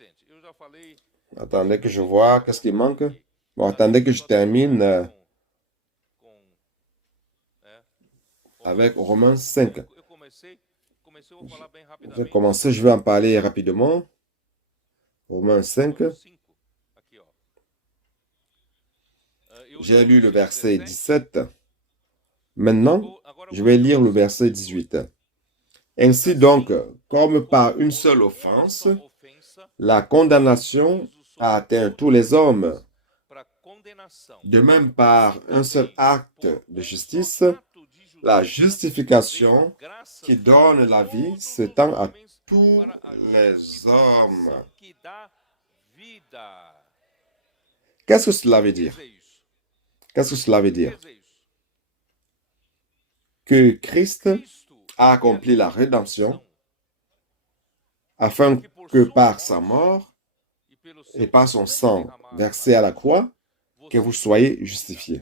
Attendez que je vois. Qu'est-ce qui manque? Bon, attendez que je termine avec Romains 5. Je vais commencer, je vais en parler rapidement. Romains 5. J'ai lu le verset 17. Maintenant, je vais lire le verset 18. Ainsi donc, comme par une seule offense, la condamnation a atteint tous les hommes, de même par un seul acte de justice, la justification qui donne la vie s'étend à tous les hommes. Qu'est-ce que cela veut dire? Qu'est-ce que cela veut dire? Que Christ a accompli la rédemption afin que par sa mort et par son sang versé à la croix, que vous soyez justifiés.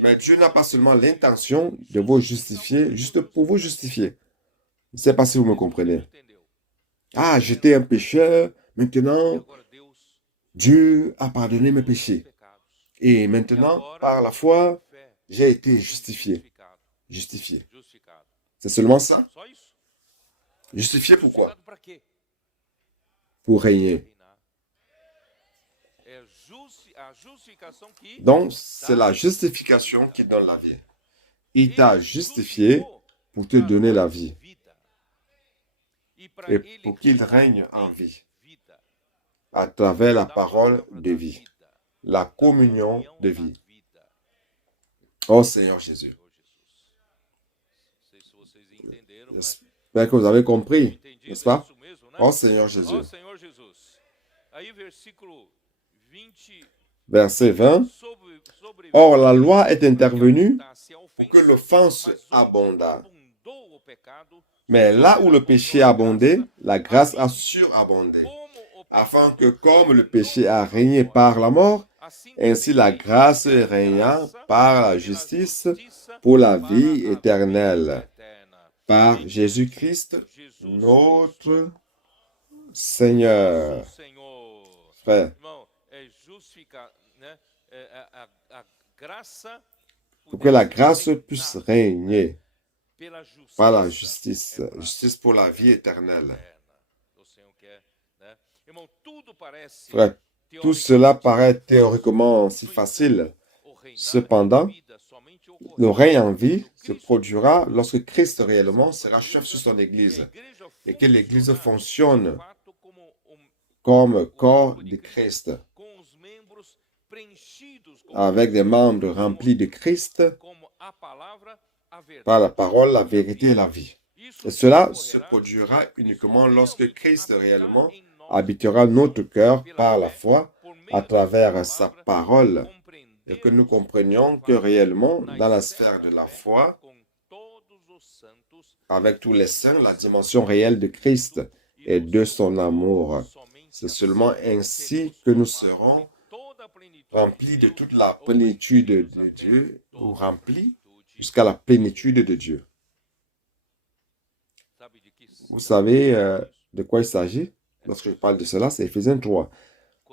Mais Dieu n'a pas seulement l'intention de vous justifier juste pour vous justifier. Je ne sais pas si vous me comprenez. Ah, j'étais un pécheur, maintenant Dieu a pardonné mes péchés. Et maintenant, par la foi, j'ai été justifié. Justifié. C'est seulement ça? Justifié pourquoi? Pour régner. Donc, c'est la justification qui donne la vie. Il t'a justifié pour te donner la vie. Et pour qu'il règne en vie. À travers la parole de vie. La communion de vie. Oh Seigneur Jésus. J'espère que vous avez compris, n'est-ce pas? Oh Seigneur Jésus. Verset 20. Or, la loi est intervenue pour que l'offense abondât. Mais là où le péché a abondé, la grâce a surabondé, afin que comme le péché a régné par la mort, ainsi la grâce régna par la justice pour la vie éternelle. Par Jésus-Christ, notre Seigneur. Frère, pour que la grâce puisse régner par la justice, justice pour la vie éternelle. Frère, tout cela paraît théoriquement si facile. Cependant, le règne en vie se produira lorsque Christ réellement sera chef sur son Église et que l'Église fonctionne comme corps de Christ, avec des membres remplis de Christ par la parole, la vérité et la vie. Et cela se produira uniquement lorsque Christ réellement habitera notre cœur par la foi à travers sa parole et que nous comprenions que réellement dans la sphère de la foi, avec tous les saints, la dimension réelle de Christ et de son amour. C'est seulement ainsi que nous serons remplis de toute la plénitude de Dieu, ou remplis jusqu'à la plénitude de Dieu. Vous savez de quoi il s'agit? Lorsque je parle de cela, c'est Éphésiens 3.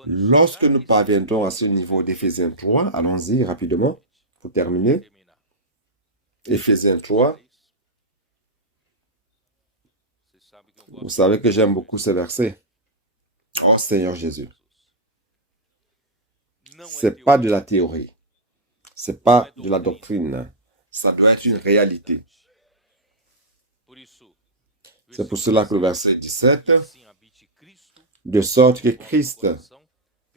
Lorsque nous parviendrons à ce niveau d'Éphésiens 3, allons-y rapidement pour terminer. Éphésiens 3. Vous savez que j'aime beaucoup ce verset. Oh Seigneur Jésus. C'est pas de la théorie. C'est pas de la doctrine. Ça doit être une réalité. C'est pour cela que le verset 17, de sorte que Christ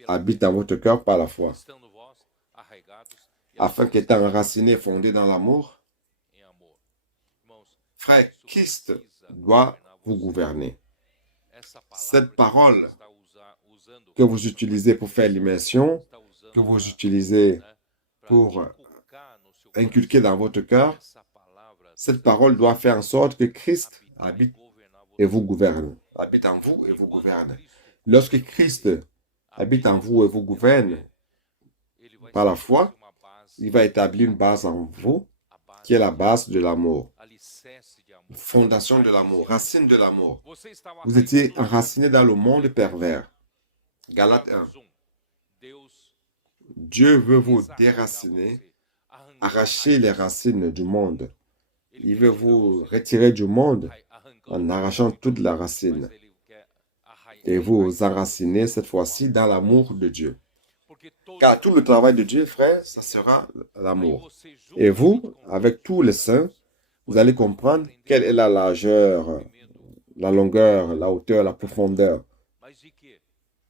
habite dans votre cœur par la foi, afin qu'étant enraciné et fondé dans l'amour, frère, Christ doit vous gouverner. Cette parole que vous utilisez pour faire l'immersion, que vous utilisez pour inculquer dans votre cœur, cette parole doit faire en sorte que Christ habite et vous gouverne. Habite en vous et vous gouverne. Lorsque Christ habite en vous et vous gouverne par la foi, il va établir une base en vous qui est la base de l'amour. Fondation de l'amour, racine de l'amour. Vous étiez enraciné dans le monde pervers. Galates 1. Dieu veut vous déraciner, arracher les racines du monde. Il veut vous retirer du monde en arrachant toute la racine et vous enraciner cette fois-ci dans l'amour de Dieu. Car tout le travail de Dieu, frère, ça sera l'amour. Et vous, avec tous les saints, vous allez comprendre quelle est la largeur, la longueur, la hauteur, la profondeur.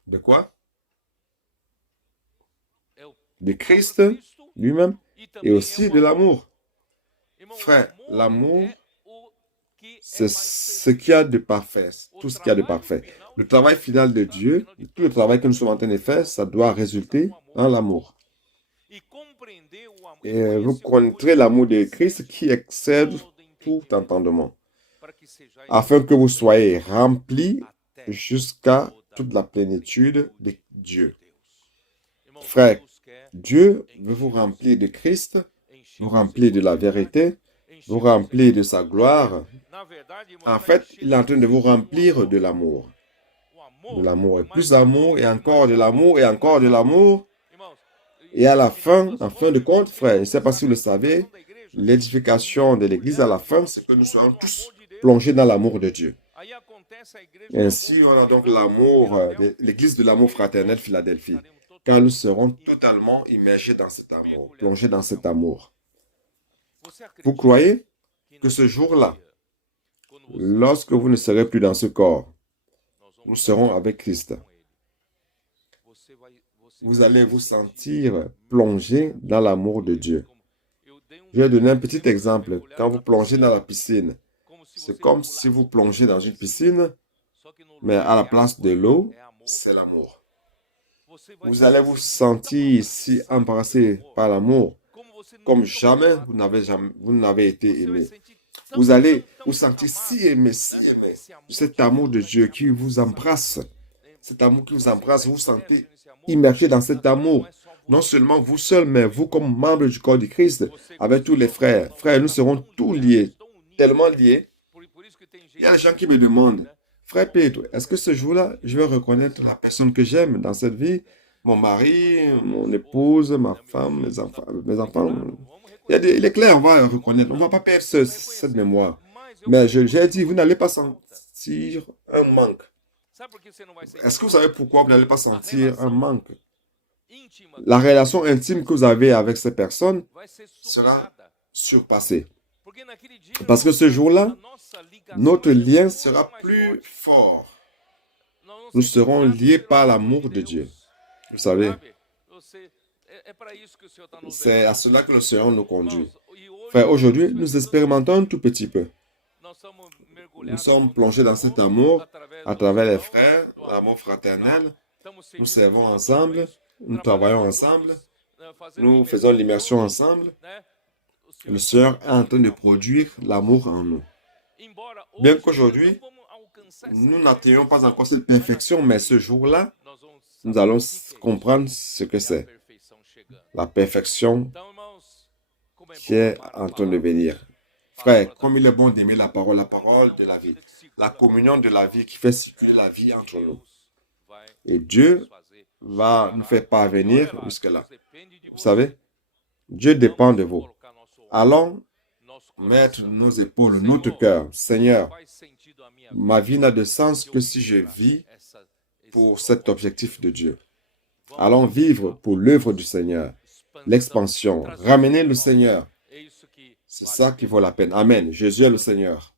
De quoi? De Christ lui-même et aussi de l'amour. Frère, l'amour, c'est ce qu'il y a de parfait, tout ce qu'il y a de parfait. Le travail final de Dieu, tout le travail que nous sommes en train de faire, ça doit résulter en l'amour. Et vous connaîtrez l'amour de Christ qui excède tout entendement, afin que vous soyez remplis jusqu'à toute la plénitude de Dieu. Frère, Dieu veut vous remplir de Christ, vous remplir de la vérité, vous remplir de sa gloire. En fait, il est en train de vous remplir de l'amour. De l'amour et plus d'amour et encore de l'amour et encore de l'amour. Et à la fin, en fin de compte, frère, je ne sais pas si vous le savez, l'édification de l'Église à la fin, c'est que nous soyons tous plongés dans l'amour de Dieu. Ainsi, on a donc l'amour, l'Église de l'amour fraternel Philadelphie, car nous serons totalement immergés dans cet amour, plongés dans cet amour. Vous croyez que ce jour-là, lorsque vous ne serez plus dans ce corps, nous serons avec Christ. Vous allez vous sentir plongé dans l'amour de Dieu. Je vais donner un petit exemple. Quand vous plongez dans la piscine, c'est comme si vous plongez dans une piscine, mais à la place de l'eau, c'est l'amour. Vous allez vous sentir si embrassé par l'amour, comme jamais vous n'avez été aimé. Vous allez vous sentir si aimé, cet amour de Dieu qui vous embrasse. Cet amour qui vous embrasse, vous vous sentez immergé dans cet amour. Non seulement vous seul, mais vous comme membre du corps du Christ, avec tous les frères. Frères, nous serons tous liés, tellement liés. Il y a des gens qui me demandent, frère Pedro, est-ce que ce jour-là, je vais reconnaître la personne que j'aime dans cette vie? Mon mari, mon épouse, ma femme, mes enfants. Il est clair, on va reconnaître. On ne va pas perdre cette mémoire. Mais j'ai dit, vous n'allez pas sentir un manque. Est-ce que vous savez pourquoi vous n'allez pas sentir un manque? La relation intime que vous avez avec ces personnes sera surpassée. Parce que ce jour-là, notre lien sera plus fort. Nous serons liés par l'amour de Dieu. Vous savez, c'est à cela que le Seigneur nous conduit. Frère, aujourd'hui, nous expérimentons un tout petit peu. Nous sommes plongés dans cet amour à travers les frères, l'amour fraternel. Nous servons ensemble, nous travaillons ensemble, nous faisons l'immersion ensemble. Le Seigneur est en train de produire l'amour en nous. Bien qu'aujourd'hui, nous n'atteignons pas encore cette perfection, mais ce jour-là, nous allons comprendre ce que c'est. La perfection qui est en train de venir. Frère, comme il est bon d'aimer la parole de la vie, la communion de la vie qui fait circuler la vie entre nous. Et Dieu va nous faire parvenir jusque-là. Vous savez, Dieu dépend de vous. Allons mettre nos épaules, notre cœur. Seigneur, ma vie n'a de sens que si je vis pour cet objectif de Dieu. Allons vivre pour l'œuvre du Seigneur, l'expansion, ramener le Seigneur. C'est ça qui vaut la peine. Amen. Jésus est le Seigneur.